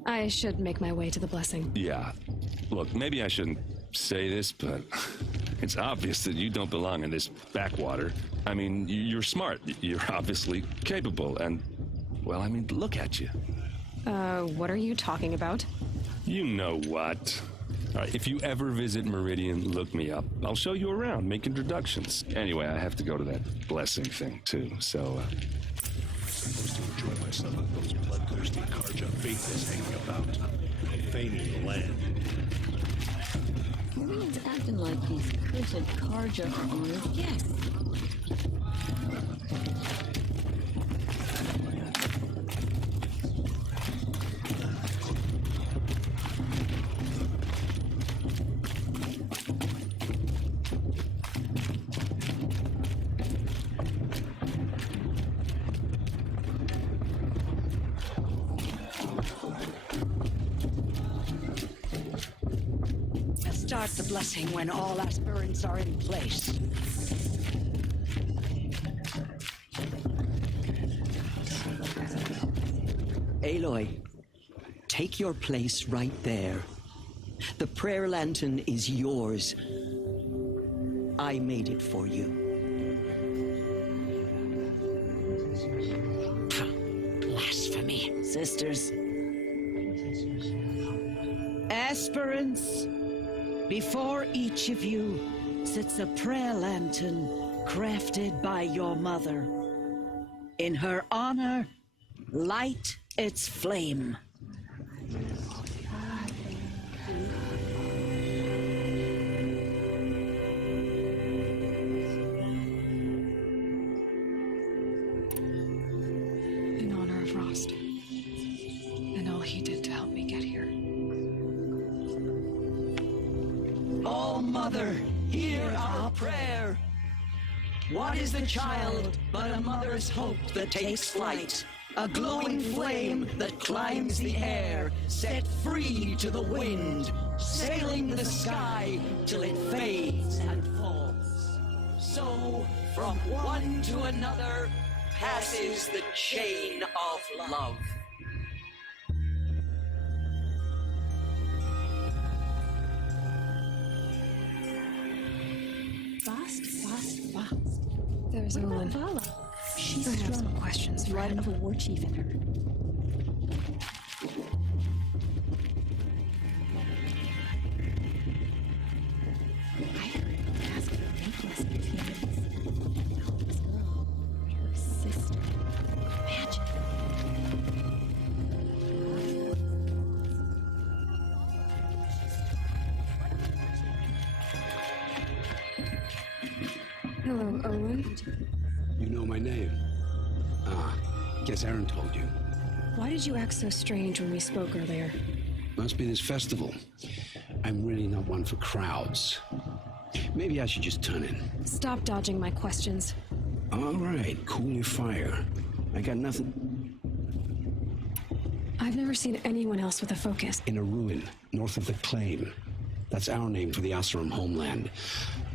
I should make my way to the blessing. Yeah. Look, maybe I shouldn't say this, but it's obvious that you don't belong in this backwater. I mean, you're smart. You're obviously capable, and, well, I mean, look at you. What are you talking about? You know what. All right, if you ever visit Meridian, look me up. I'll show you around, make introductions. Anyway, I have to go to that blessing thing, too, so, I'm supposed to enjoy myself with those bloodthirsty Karja faithless hanging about, profaning the land. Meridian's acting like these cursed Karja are honest guests. Start the blessing when all aspirants are in place. Aloy, take your place right there. The prayer lantern is yours. I made it for you. Blasphemy. Sisters. Aspirants, before each of you sits a prayer lantern crafted by your mother. In her honor, light its flame. In honor of Rost. And all he did to help me get here. Oh, Mother, hear our prayer. What is the child but a mother's hope that takes flight? A glowing flame that climbs the air, set free to the wind, sailing the sky till it fades and falls. So, from one to another, passes the chain of love. Fast. There's Olin. Vala. She's I have strong. some questions for Right him. of a war chief in her. I heard her ask for make lessons here. Help this girl. Her sister. Imagine. Hello, Olin. You know my name? Ah, guess Aaron told you. Why did you act so strange when we spoke earlier? Must be this festival. I'm really not one for crowds. Maybe I should just turn in. Stop dodging my questions. All right, cool your fire. I got nothing. I've never seen anyone else with a focus. In a ruin, north of the Claim. That's our name for the Oseram homeland.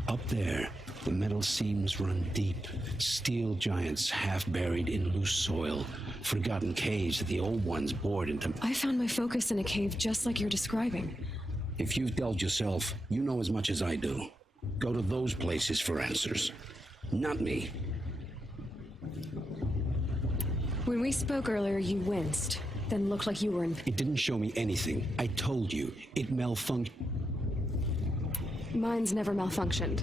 Up there, the metal seams run deep. Steel giants half buried in loose soil. Forgotten caves that the old ones bored into. I found my focus in a cave just like you're describing. If you've delved yourself, you know as much as I do. Go to those places for answers. Not me. When we spoke earlier, you winced, then looked like you were in... It didn't show me anything. I told you. It malfunctioned. Mine's never malfunctioned,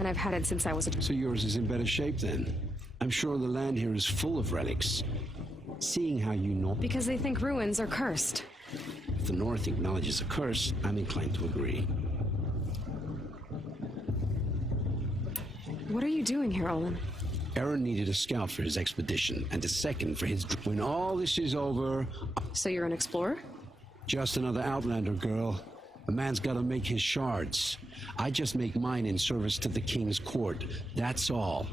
and I've had it since I was a... So yours is in better shape then. I'm sure the land here is full of relics. Seeing how you know... Because they think ruins are cursed. If the North acknowledges a curse, I'm inclined to agree. What are you doing here, Olin? Aaron needed a scout for his expedition, and a second for his... When all this is over... So you're an explorer? Just another Outlander, girl. A man's gotta make his shards. I just make mine in service to the King's court. That's all.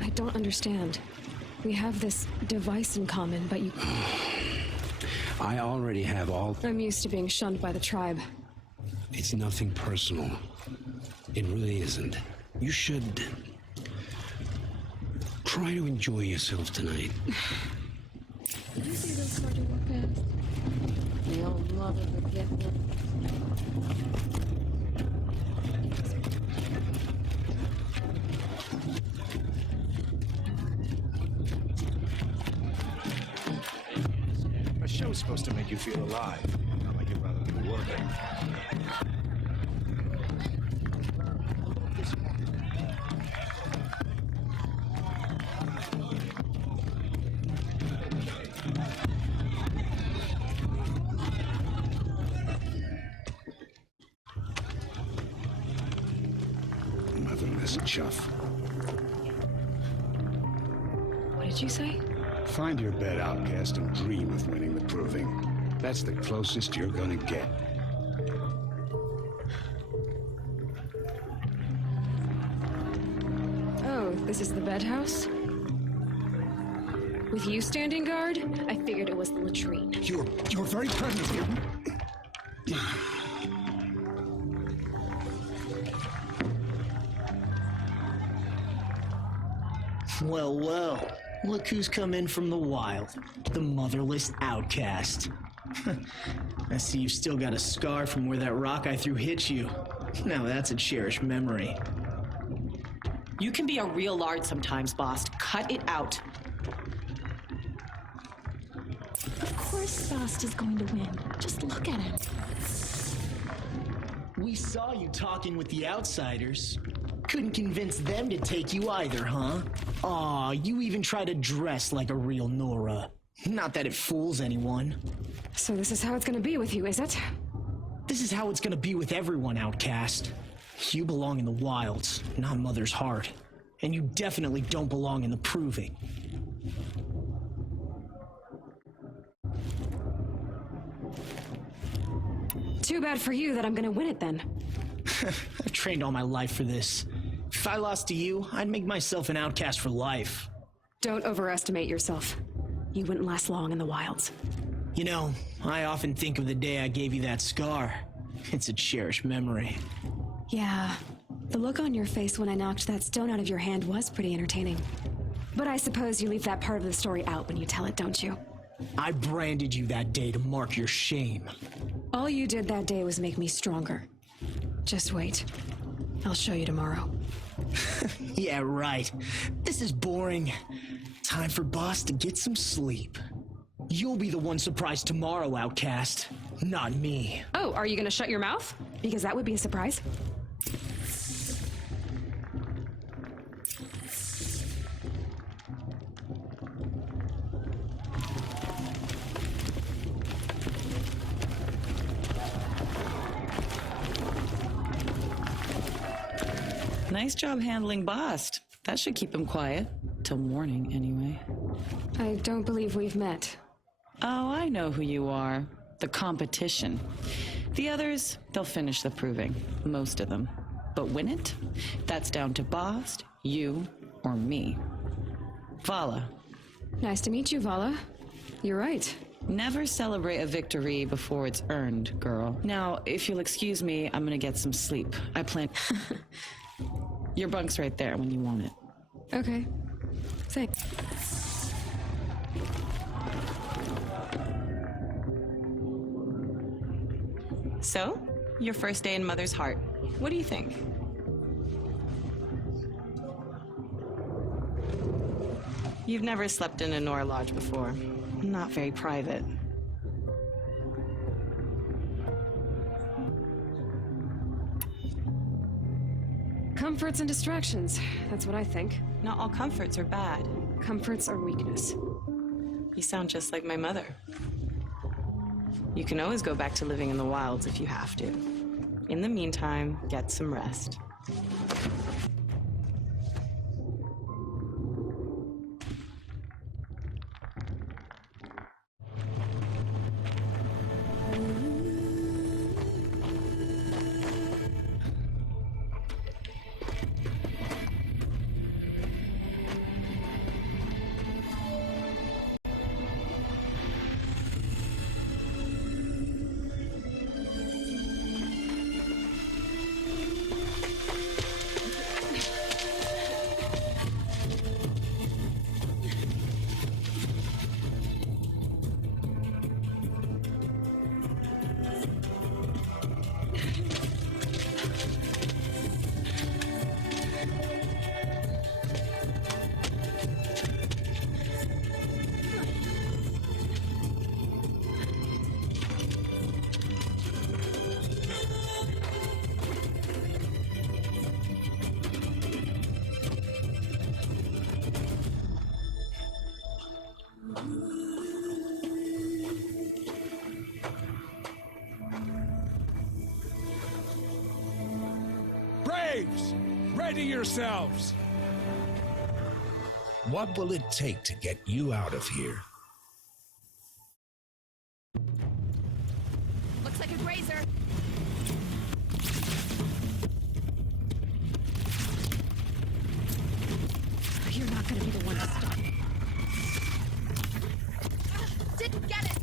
I don't understand. We have this device in common, but you... I already have all... I'm used to being shunned by the tribe. It's nothing personal. It really isn't. You should Try to enjoy yourself tonight. Did you see those cars walk past? The old mother would get them. A show's supposed to make you feel alive, not like you'd rather be working. Motherless chuff. What did you say? Find your bed, outcast, and dream of winning the proving. That's the closest you're gonna get. Oh, this is the bed house? With you standing guard? I figured it was the latrine. You're very present here. Well, well. Look who's come in from the wild. The motherless outcast. I see you've still got a scar from where that rock I threw hit you. Now that's a cherished memory. You can be a real lard sometimes, boss. Cut it out. Of course Bast is going to win. Just look at him. We saw you talking with the outsiders. Couldn't convince them to take you either, huh? Aw, you even try to dress like a real Nora. Not that it fools anyone. So this is how it's gonna be with you, is it? This is how it's gonna be with everyone, outcast. You belong in the wilds, not Mother's heart. And you definitely don't belong in the proving. Too bad for you that I'm gonna win it then. I've trained all my life for this. If I lost to you, I'd make myself an outcast for life. Don't overestimate yourself. You wouldn't last long in the wilds. You know, I often think of the day I gave you that scar. It's a cherished memory. Yeah, the look on your face when I knocked that stone out of your hand was pretty entertaining. But I suppose you leave that part of the story out when you tell it, don't you? I branded you that day to mark your shame. All you did that day was make me stronger. Just wait. I'll show you tomorrow. Yeah, right. This is boring. Time for Boss to get some sleep. You'll be the one surprised tomorrow, outcast. Not me. Oh, are you gonna shut your mouth? Because that would be a surprise. Nice job handling Bast. That should keep him quiet. Till morning, anyway. I don't believe we've met. Oh, I know who you are. The competition. The others, they'll finish the proving. Most of them. But win it? That's down to Bast, you, or me. Vala. Nice to meet you, Vala. You're right. Never celebrate a victory before it's earned, girl. Now, if you'll excuse me, I'm gonna get some sleep. I plan... Your bunk's right there when you want it. Okay. Thanks. So, your first day in Mother's heart. What do you think? You've never slept in a Nora lodge before. Not very private. Comforts and distractions. That's what I think. Not all comforts are bad. Comforts are weakness. You sound just like my mother. You can always go back to living in the wilds if you have to. In the meantime, get some rest. Braves, ready yourselves! What will it take to get you out of here? Looks like a grazer. You're not gonna be the one to stop me. Didn't get it!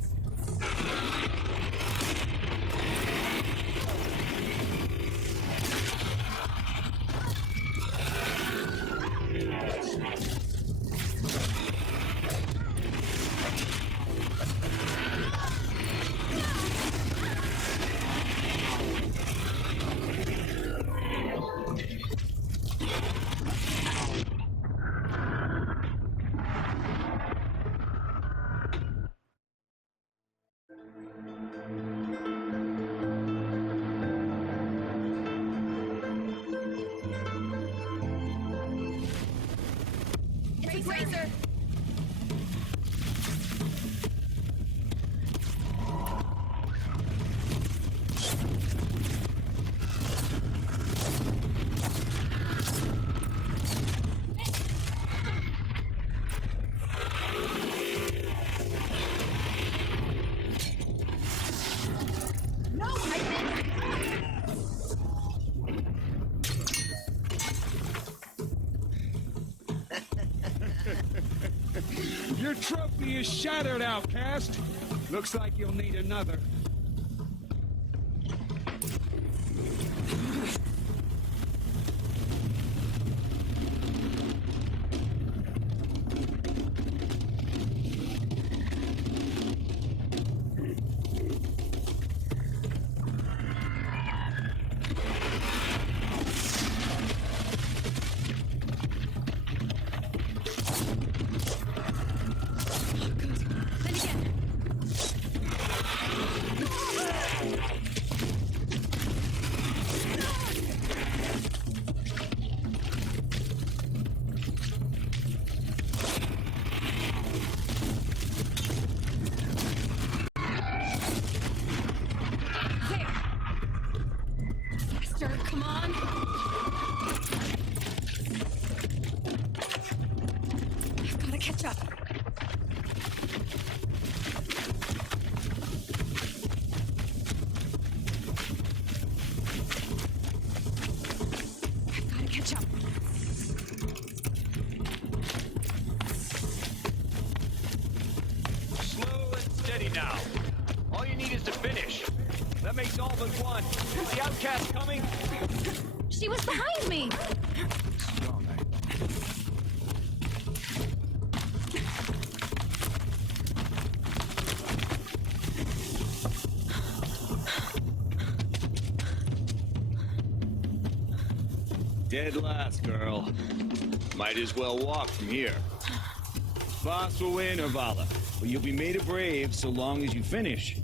It's a grazer! No, I Your trophy is shattered, outcast. Looks like you'll need another. Faster, come on! I've gotta catch up. I've gotta catch up. Slow and steady now. All you need is to finish. That makes all but one. Is the outcast coming? She was behind me! Dead last, girl. Might as well walk from here. Boss will win, Orvala, but you'll be made a brave so long as you finish.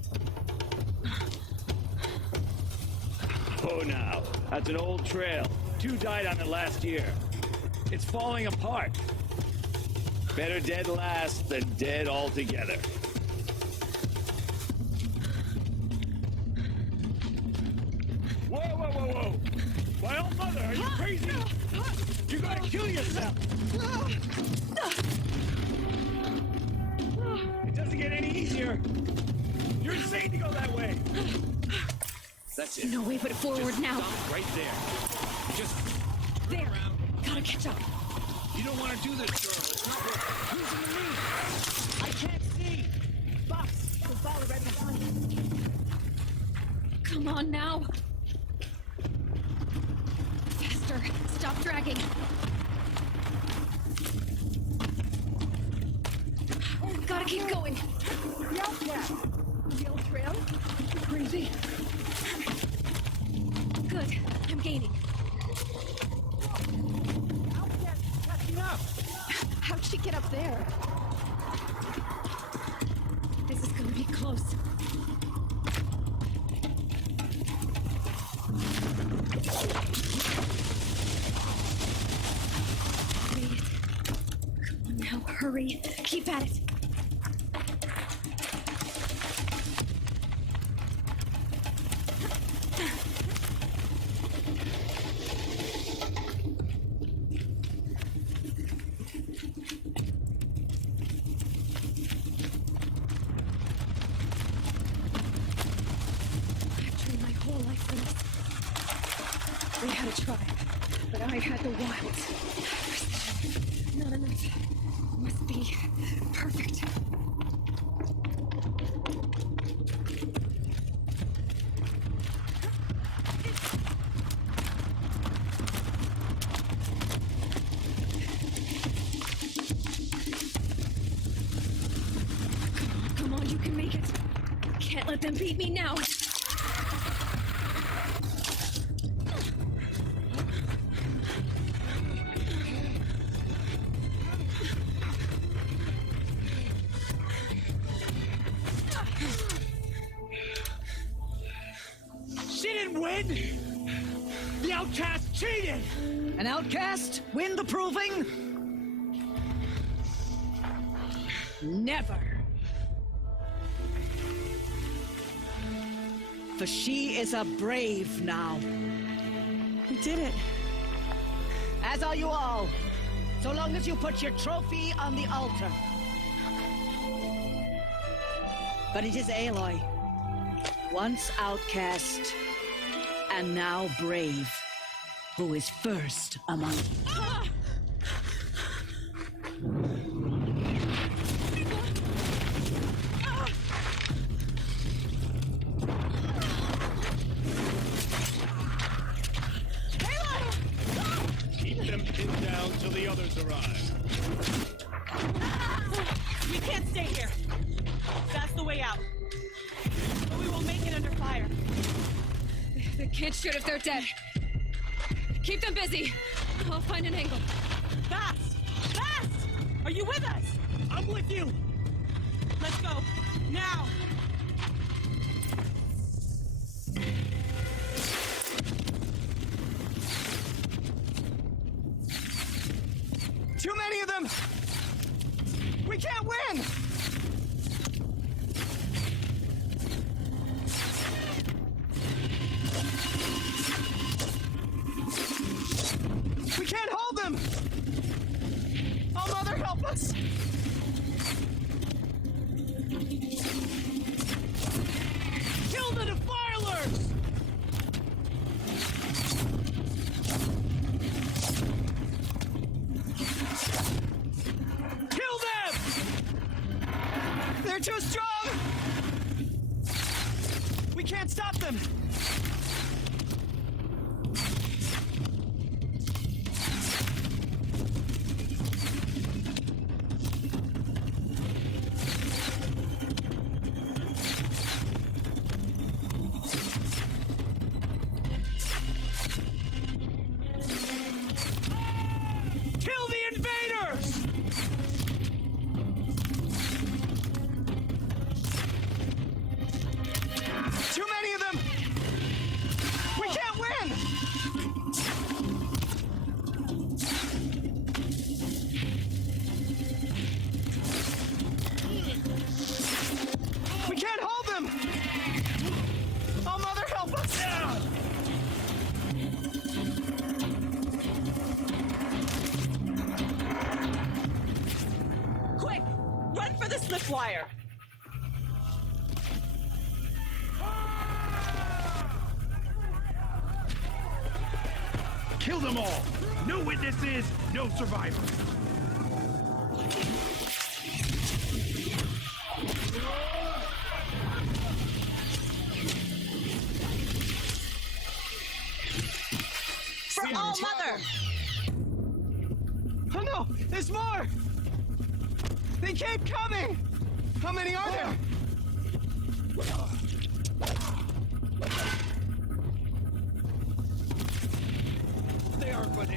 Oh, now, that's an old trail. 2 died on it last year. It's falling apart. Better dead last than dead altogether. Whoa, whoa, whoa, whoa! My old mother, are you crazy? You're gonna kill yourself! It doesn't get any easier. You're insane to go that way. That's it. No way but forward Just now. stop right there. Just There. Gotta catch up. You don't want to do this, girl. It's not worth Who's in the lead? I can't see. Box, the ball right behind you. Come on now. Faster. Stop dragging. Gotta keep going. The outcast! The old trail? Crazy. Good. I'm gaining. Outcast catching up! How'd she get up there? This is gonna be close. Made it. Come on now, hurry. Keep at it. tribe, but I had the wilds. Precision. Not enough. Must be perfect. Come on, you can make it. Can't let them beat me now. She didn't win! The outcast cheated! An outcast win the proving? Never! For she is a brave now. You did it. As are you all, so long as you put your trophy on the altar. But it is Aloy, once outcast, and now brave, who is first among you. Keep them pinned down till the others arrive. We can't stay here. That's the way out. But we won't make it under fire. They can't shoot if they're dead. Keep them busy. I'll find an angle. Fast! Fast! Are you with us? I'm with you! Let's go. Now! Too many of them! We can't win! We can't hold them! Oh, Mother, help us! Kill the defilers! Kill them! They're too strong! We can't stop them! Kill the invaders! Too many of them! We can't win! We can't hold them! Oh, Mother, help us! Quick! Run for the slip wire! Kill them all! No witnesses, no survivors! For All Mother! Oh no! There's more! They keep coming! How many are there? They are but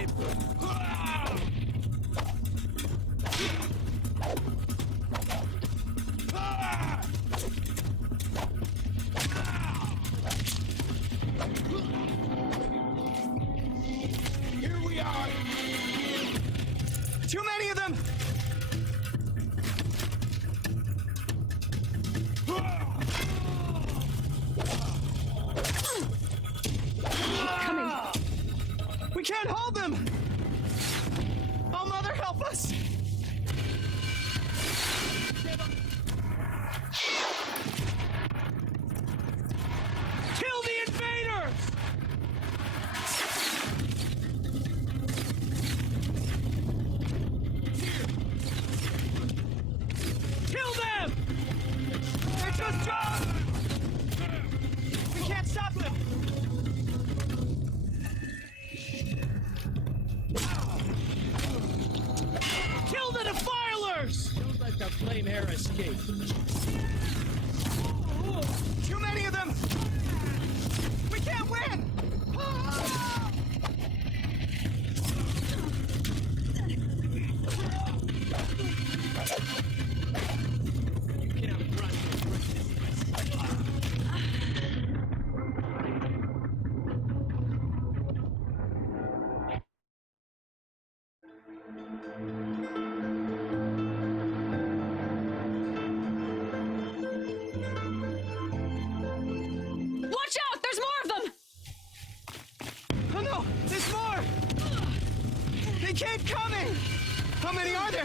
Here we are! Too many of them! Coming! We can't hold them! can't come in! How many are there?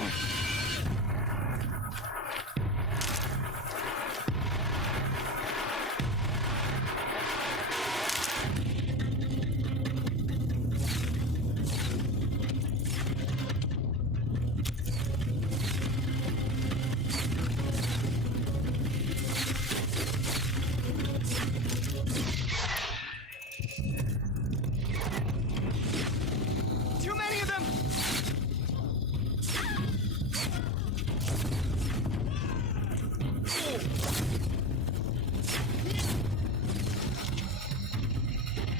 Too many of them!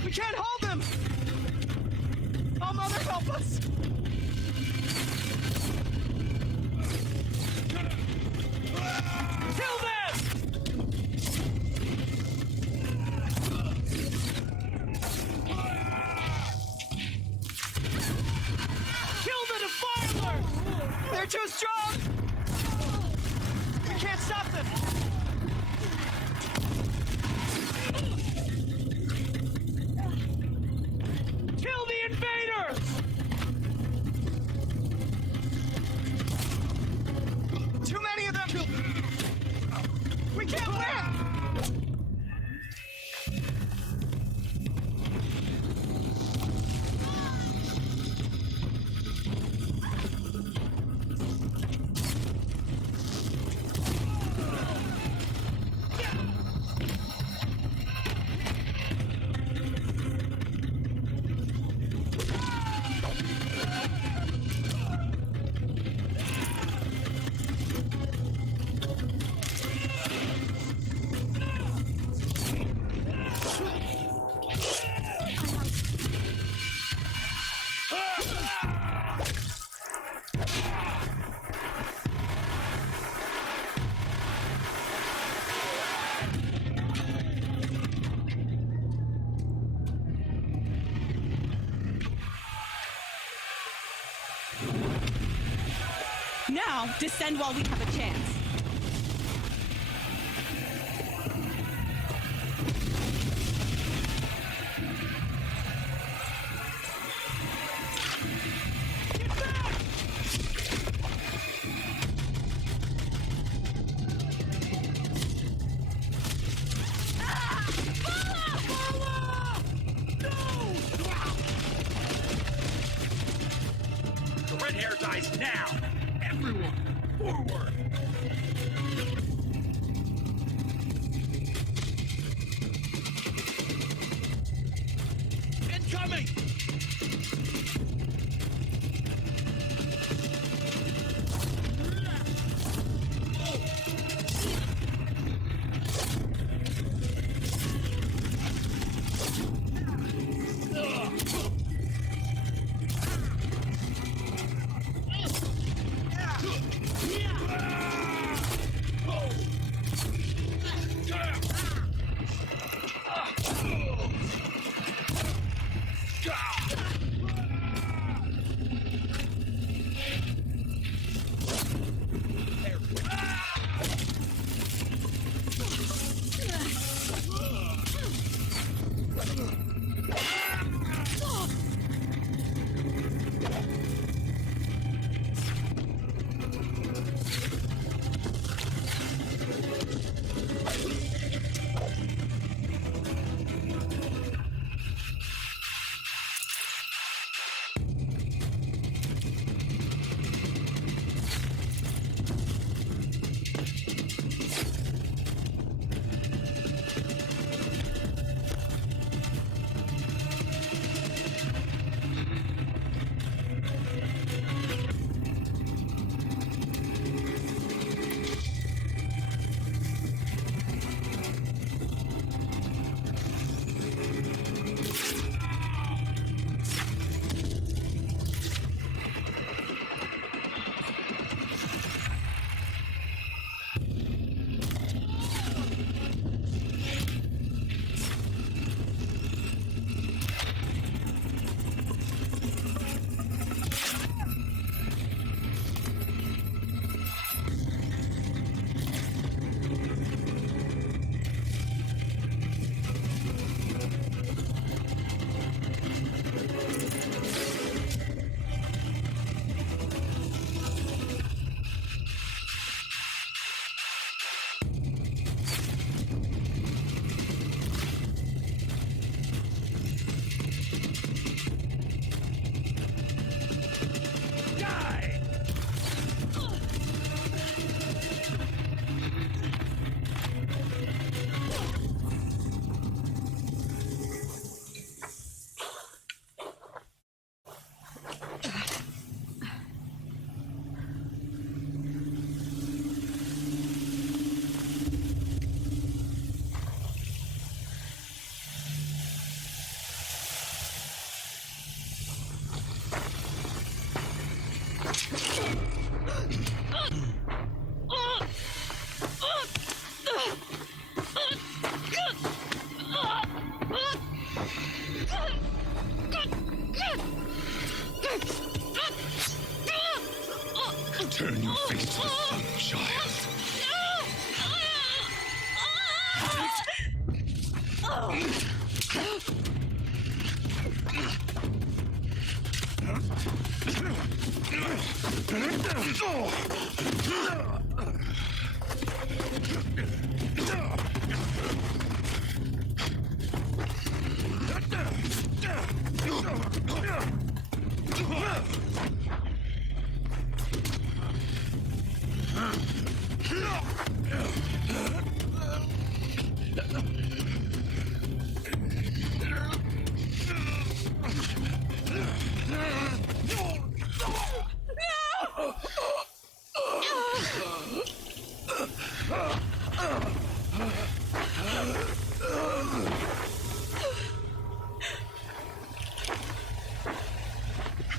We can't hold them! Oh, Mother, help us! Kill them! Kill the Defiler! They're too strong! We can't stop them! Kill the invaders! Too many of them! We can't win! Now, descend while we have a chance. The red hair dies now! Everyone, forward! Incoming!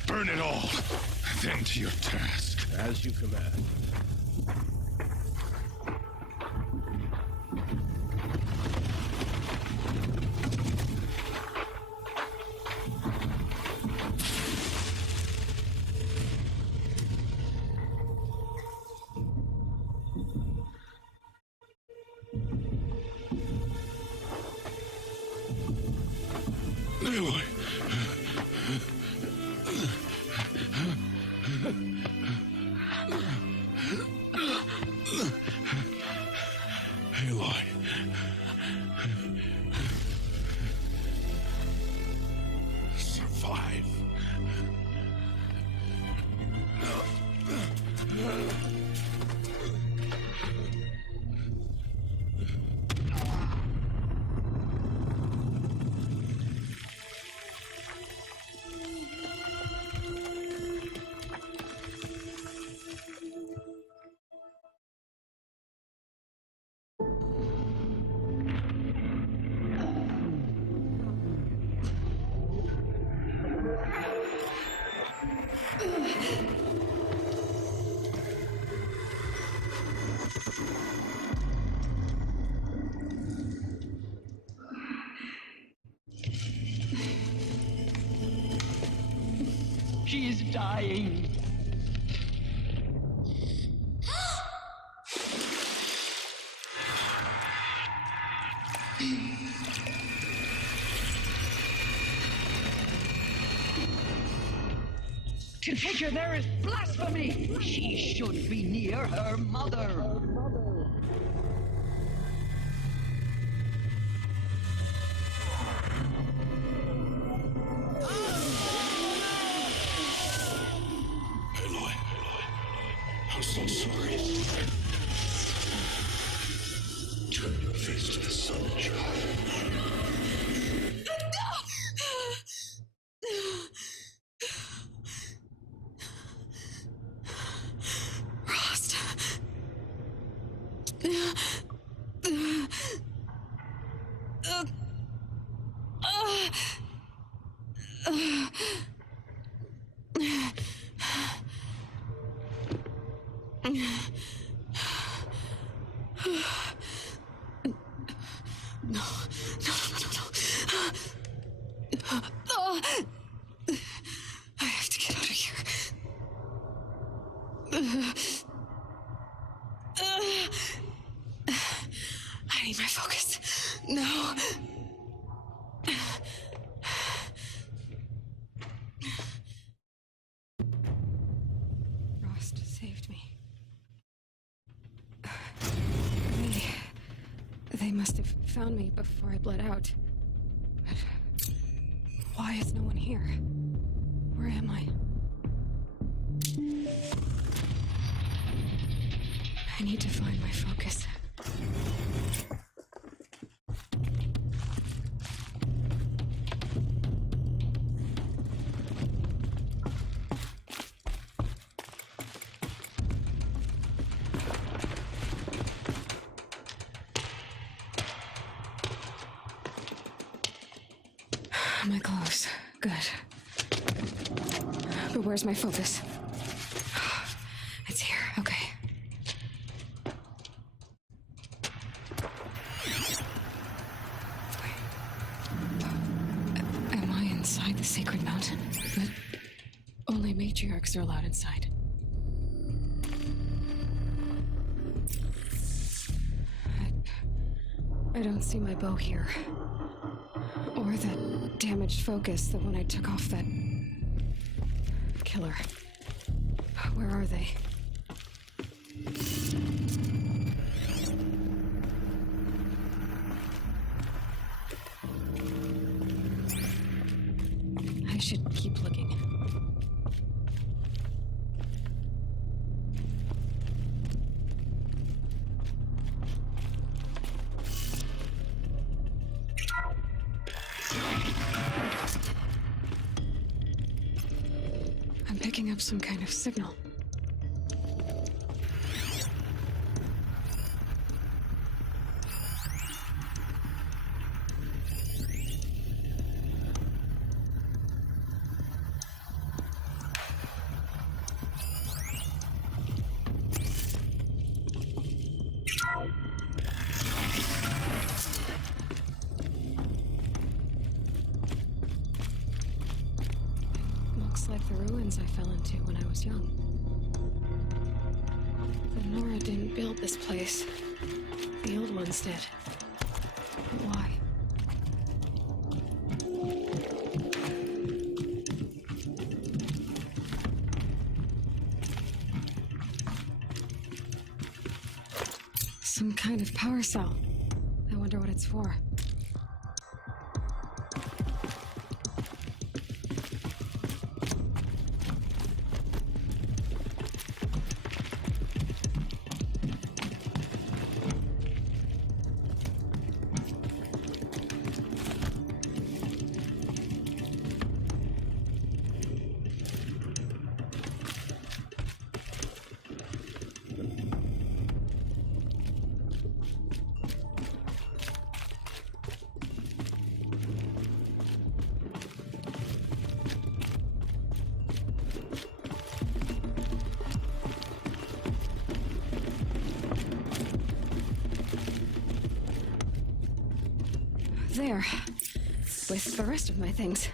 Burn it all, then to your task. As you command. Aloy. Aloy. Survive. She is dying. To take her there is blasphemy. She should be near her mother. Aloy, I'm so sorry. Turn your face to the sun, child. Rost. I have to get out of here. I need my focus. No. Rost saved me. They must have found me before I bled out. But why is no one here? Where am I? I need to find my focus. My clothes. Good. But where's my focus? It's here. Okay. Am I inside the sacred mountain? But only matriarchs are allowed inside. I don't see my bow here. Or the damaged focus, the one I took off that killer. Where are they? I should keep looking. I'm picking up some kind of signal. Looks like the ruins I fell into when I was young. The Nora didn't build this place. The old ones did. But why? Some kind of power cell. I wonder what it's for. There, with the rest of my things.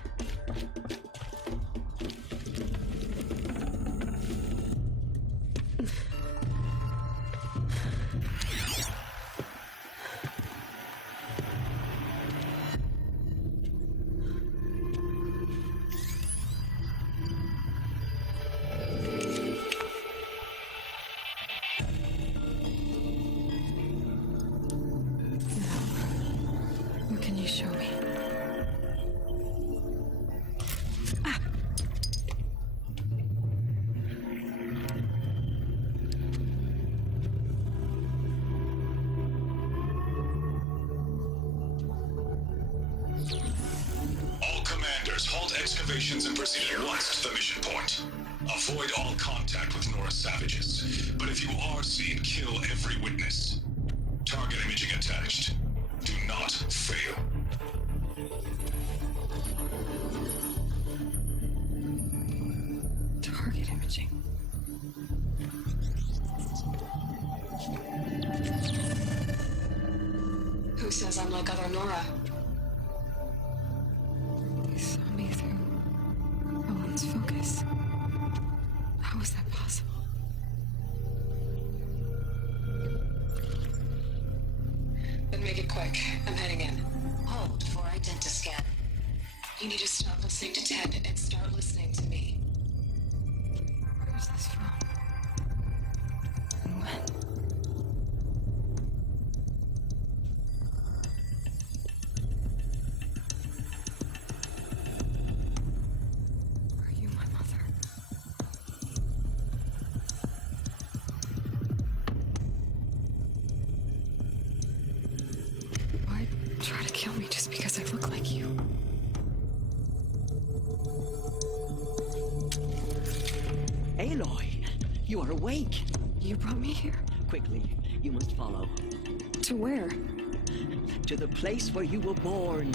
What can you show me? Ah! All commanders, halt excavations and proceed at once to the mission point. Avoid all contact with Nora savages, but if you are seen, kill every witness. Target imaging attached. Do not fail. Target imaging. Who says I'm like other Nora? He saw me through Owen's focus. How is that possible? Then make it quick. I'm heading in. Hold for identiscan. You need to stop listening to Ted and start listening to me. Where's this from? And when? Are you my mother? Why try to kill me just because I look like you? Aloy, you are awake. You brought me here. Quickly, you must follow. To where? To the place where you were born.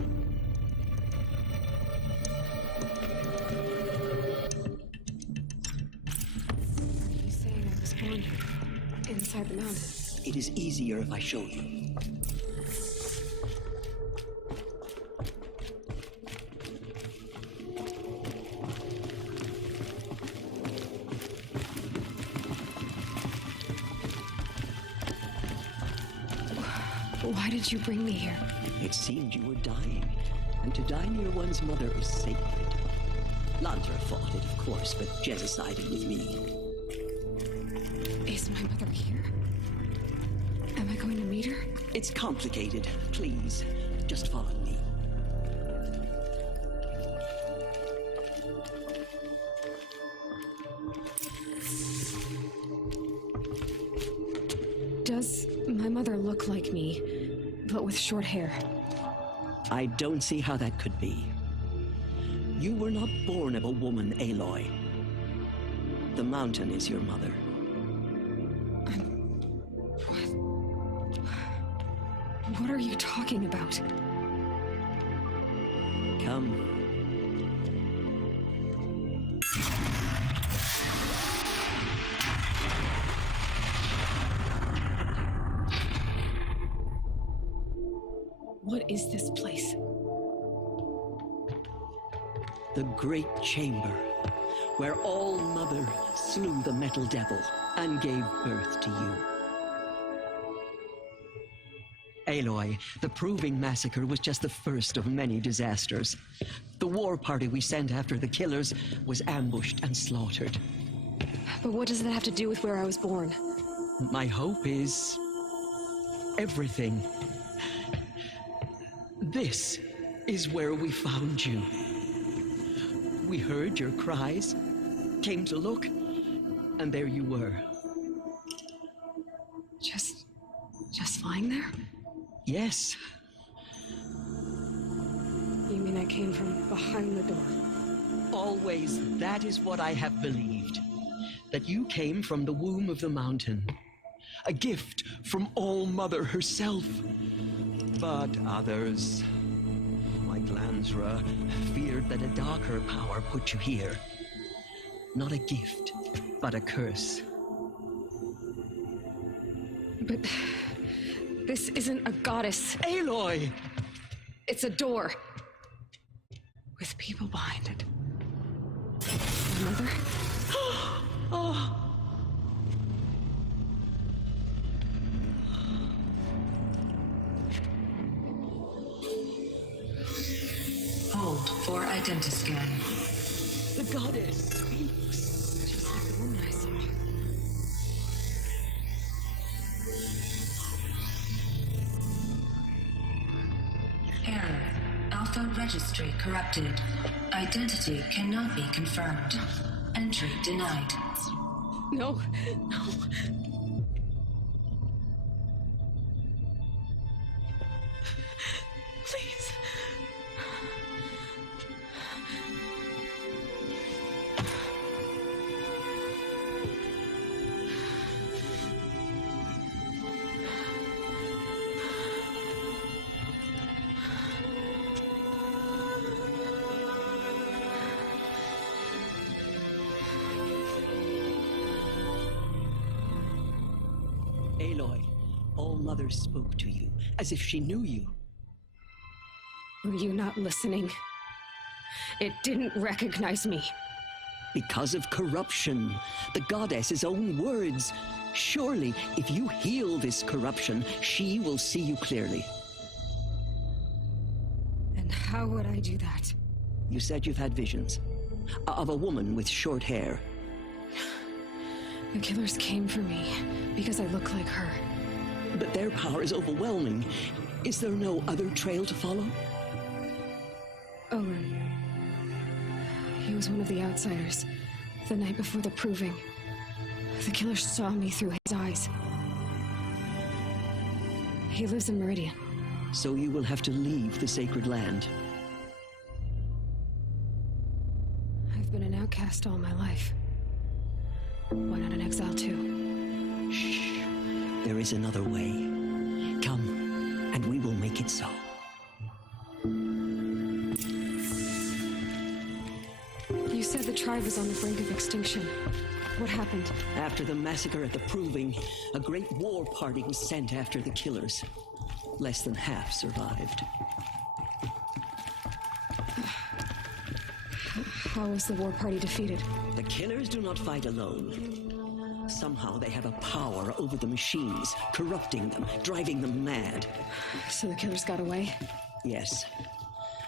Are you saying I was born here? Inside the mountain? It is easier if I show you. Why did you bring me here? It seemed you were dying. And to die near one's mother is sacred. Lantra fought it, of course, but Jezza sided with me. Is my mother here? Am I going to meet her? It's complicated. Please, just follow me. Does my mother look like me, but with short hair? I don't see how that could be. You were not born of a woman, Aloy. The mountain is your mother. What are you talking about? Come. What is this place? The Great Chamber, where All Mother slew the Metal Devil and gave birth to you. Aloy, the Proving Massacre was just the first of many disasters. The war party we sent after the killers was ambushed and slaughtered. But what does that have to do with where I was born? My hope is everything. This is where we found you. We heard your cries, came to look, and there you were. Just lying there? Yes. You mean I came from behind the door? Always, that is what I have believed. That you came from the womb of the mountain. A gift from All Mother herself. But others, like Lansra, feared that a darker power put you here. Not a gift, but a curse. But this isn't a goddess. Aloy! It's a door. With people behind it. My mother? Oh! Hold for identiscan. The goddess speaks. Just like the woman I saw. Error. Alpha registry corrupted. Identity cannot be confirmed. Entry denied. No. Please. Aloy, All Mother spoke to you, as if she knew you. Were you not listening? It didn't recognize me. Because of corruption, the goddess's own words. Surely, if you heal this corruption, she will see you clearly. And how would I do that? You said you've had visions of a woman with short hair. The killers came for me because I look like her. But their power is overwhelming. Is there no other trail to follow? Overrun. He was one of the outsiders. The night before the Proving. The killer saw me through his eyes. He lives in Meridian. So you will have to leave the sacred land. I've been an outcast all my life. Why not an exile too? Shh. There is another way. Come, and we will make it so. You said the tribe was on the brink of extinction. What happened? After the massacre at the Proving, a great war party was sent after the killers. Less than half survived. How was the war party defeated? The killers do not fight alone. Somehow they have a power over the machines, corrupting them, driving them mad. So the killers got away? Yes.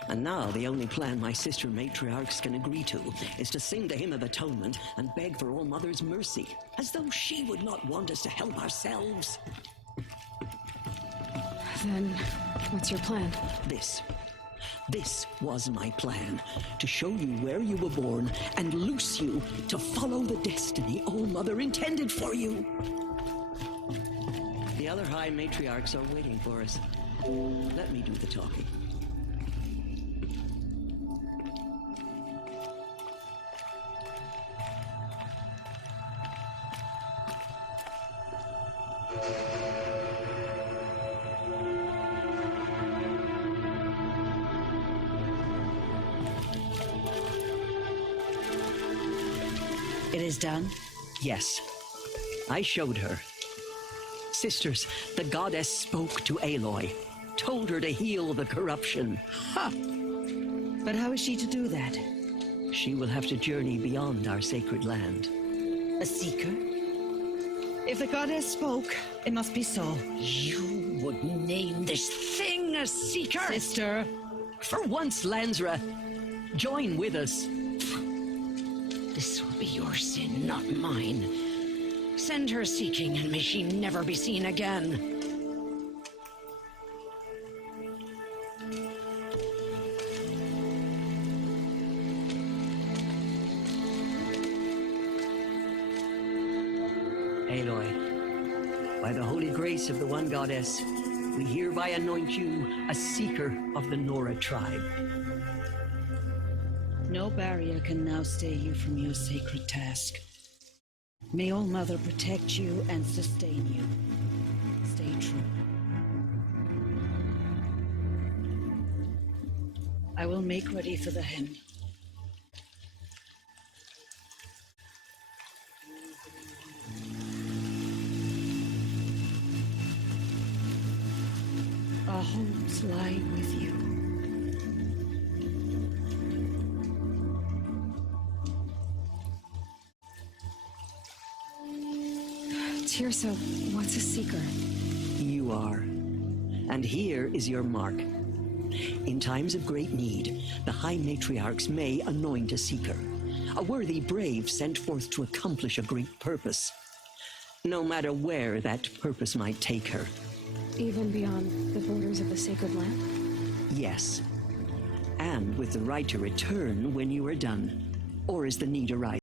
And now the only plan my sister matriarchs can agree to is to sing the Hymn of Atonement and beg for All Mother's mercy, as though she would not want us to help ourselves. Then, what's your plan? This was my plan, to show you where you were born and loose you to follow the destiny All Mother intended for you. The other High Matriarchs are waiting for us. Let me do the talking. It is done? Yes. I showed her. Sisters, the goddess spoke to Aloy, told her to heal the corruption. Ha! But how is she to do that? She will have to journey beyond our sacred land. A seeker? If the goddess spoke, it must be so. You would name this thing a seeker? Sister! For once, Lansra, join with us. This will be your sin, not mine. Send her seeking, and may she never be seen again. Aloy, by the holy grace of the one goddess, we hereby anoint you a seeker of the Nora tribe. No barrier can now stay you from your sacred task. May All Mother protect you and sustain you. Stay true. I will make ready for the hymn. Our homes lie with you. Tirsa, what's a seeker? You are. And here is your mark. In times of great need, the High Matriarchs may anoint a seeker, a worthy brave sent forth to accomplish a great purpose, no matter where that purpose might take her. Even beyond the borders of the sacred land? Yes. And with the right to return when you are done, or as the need arises.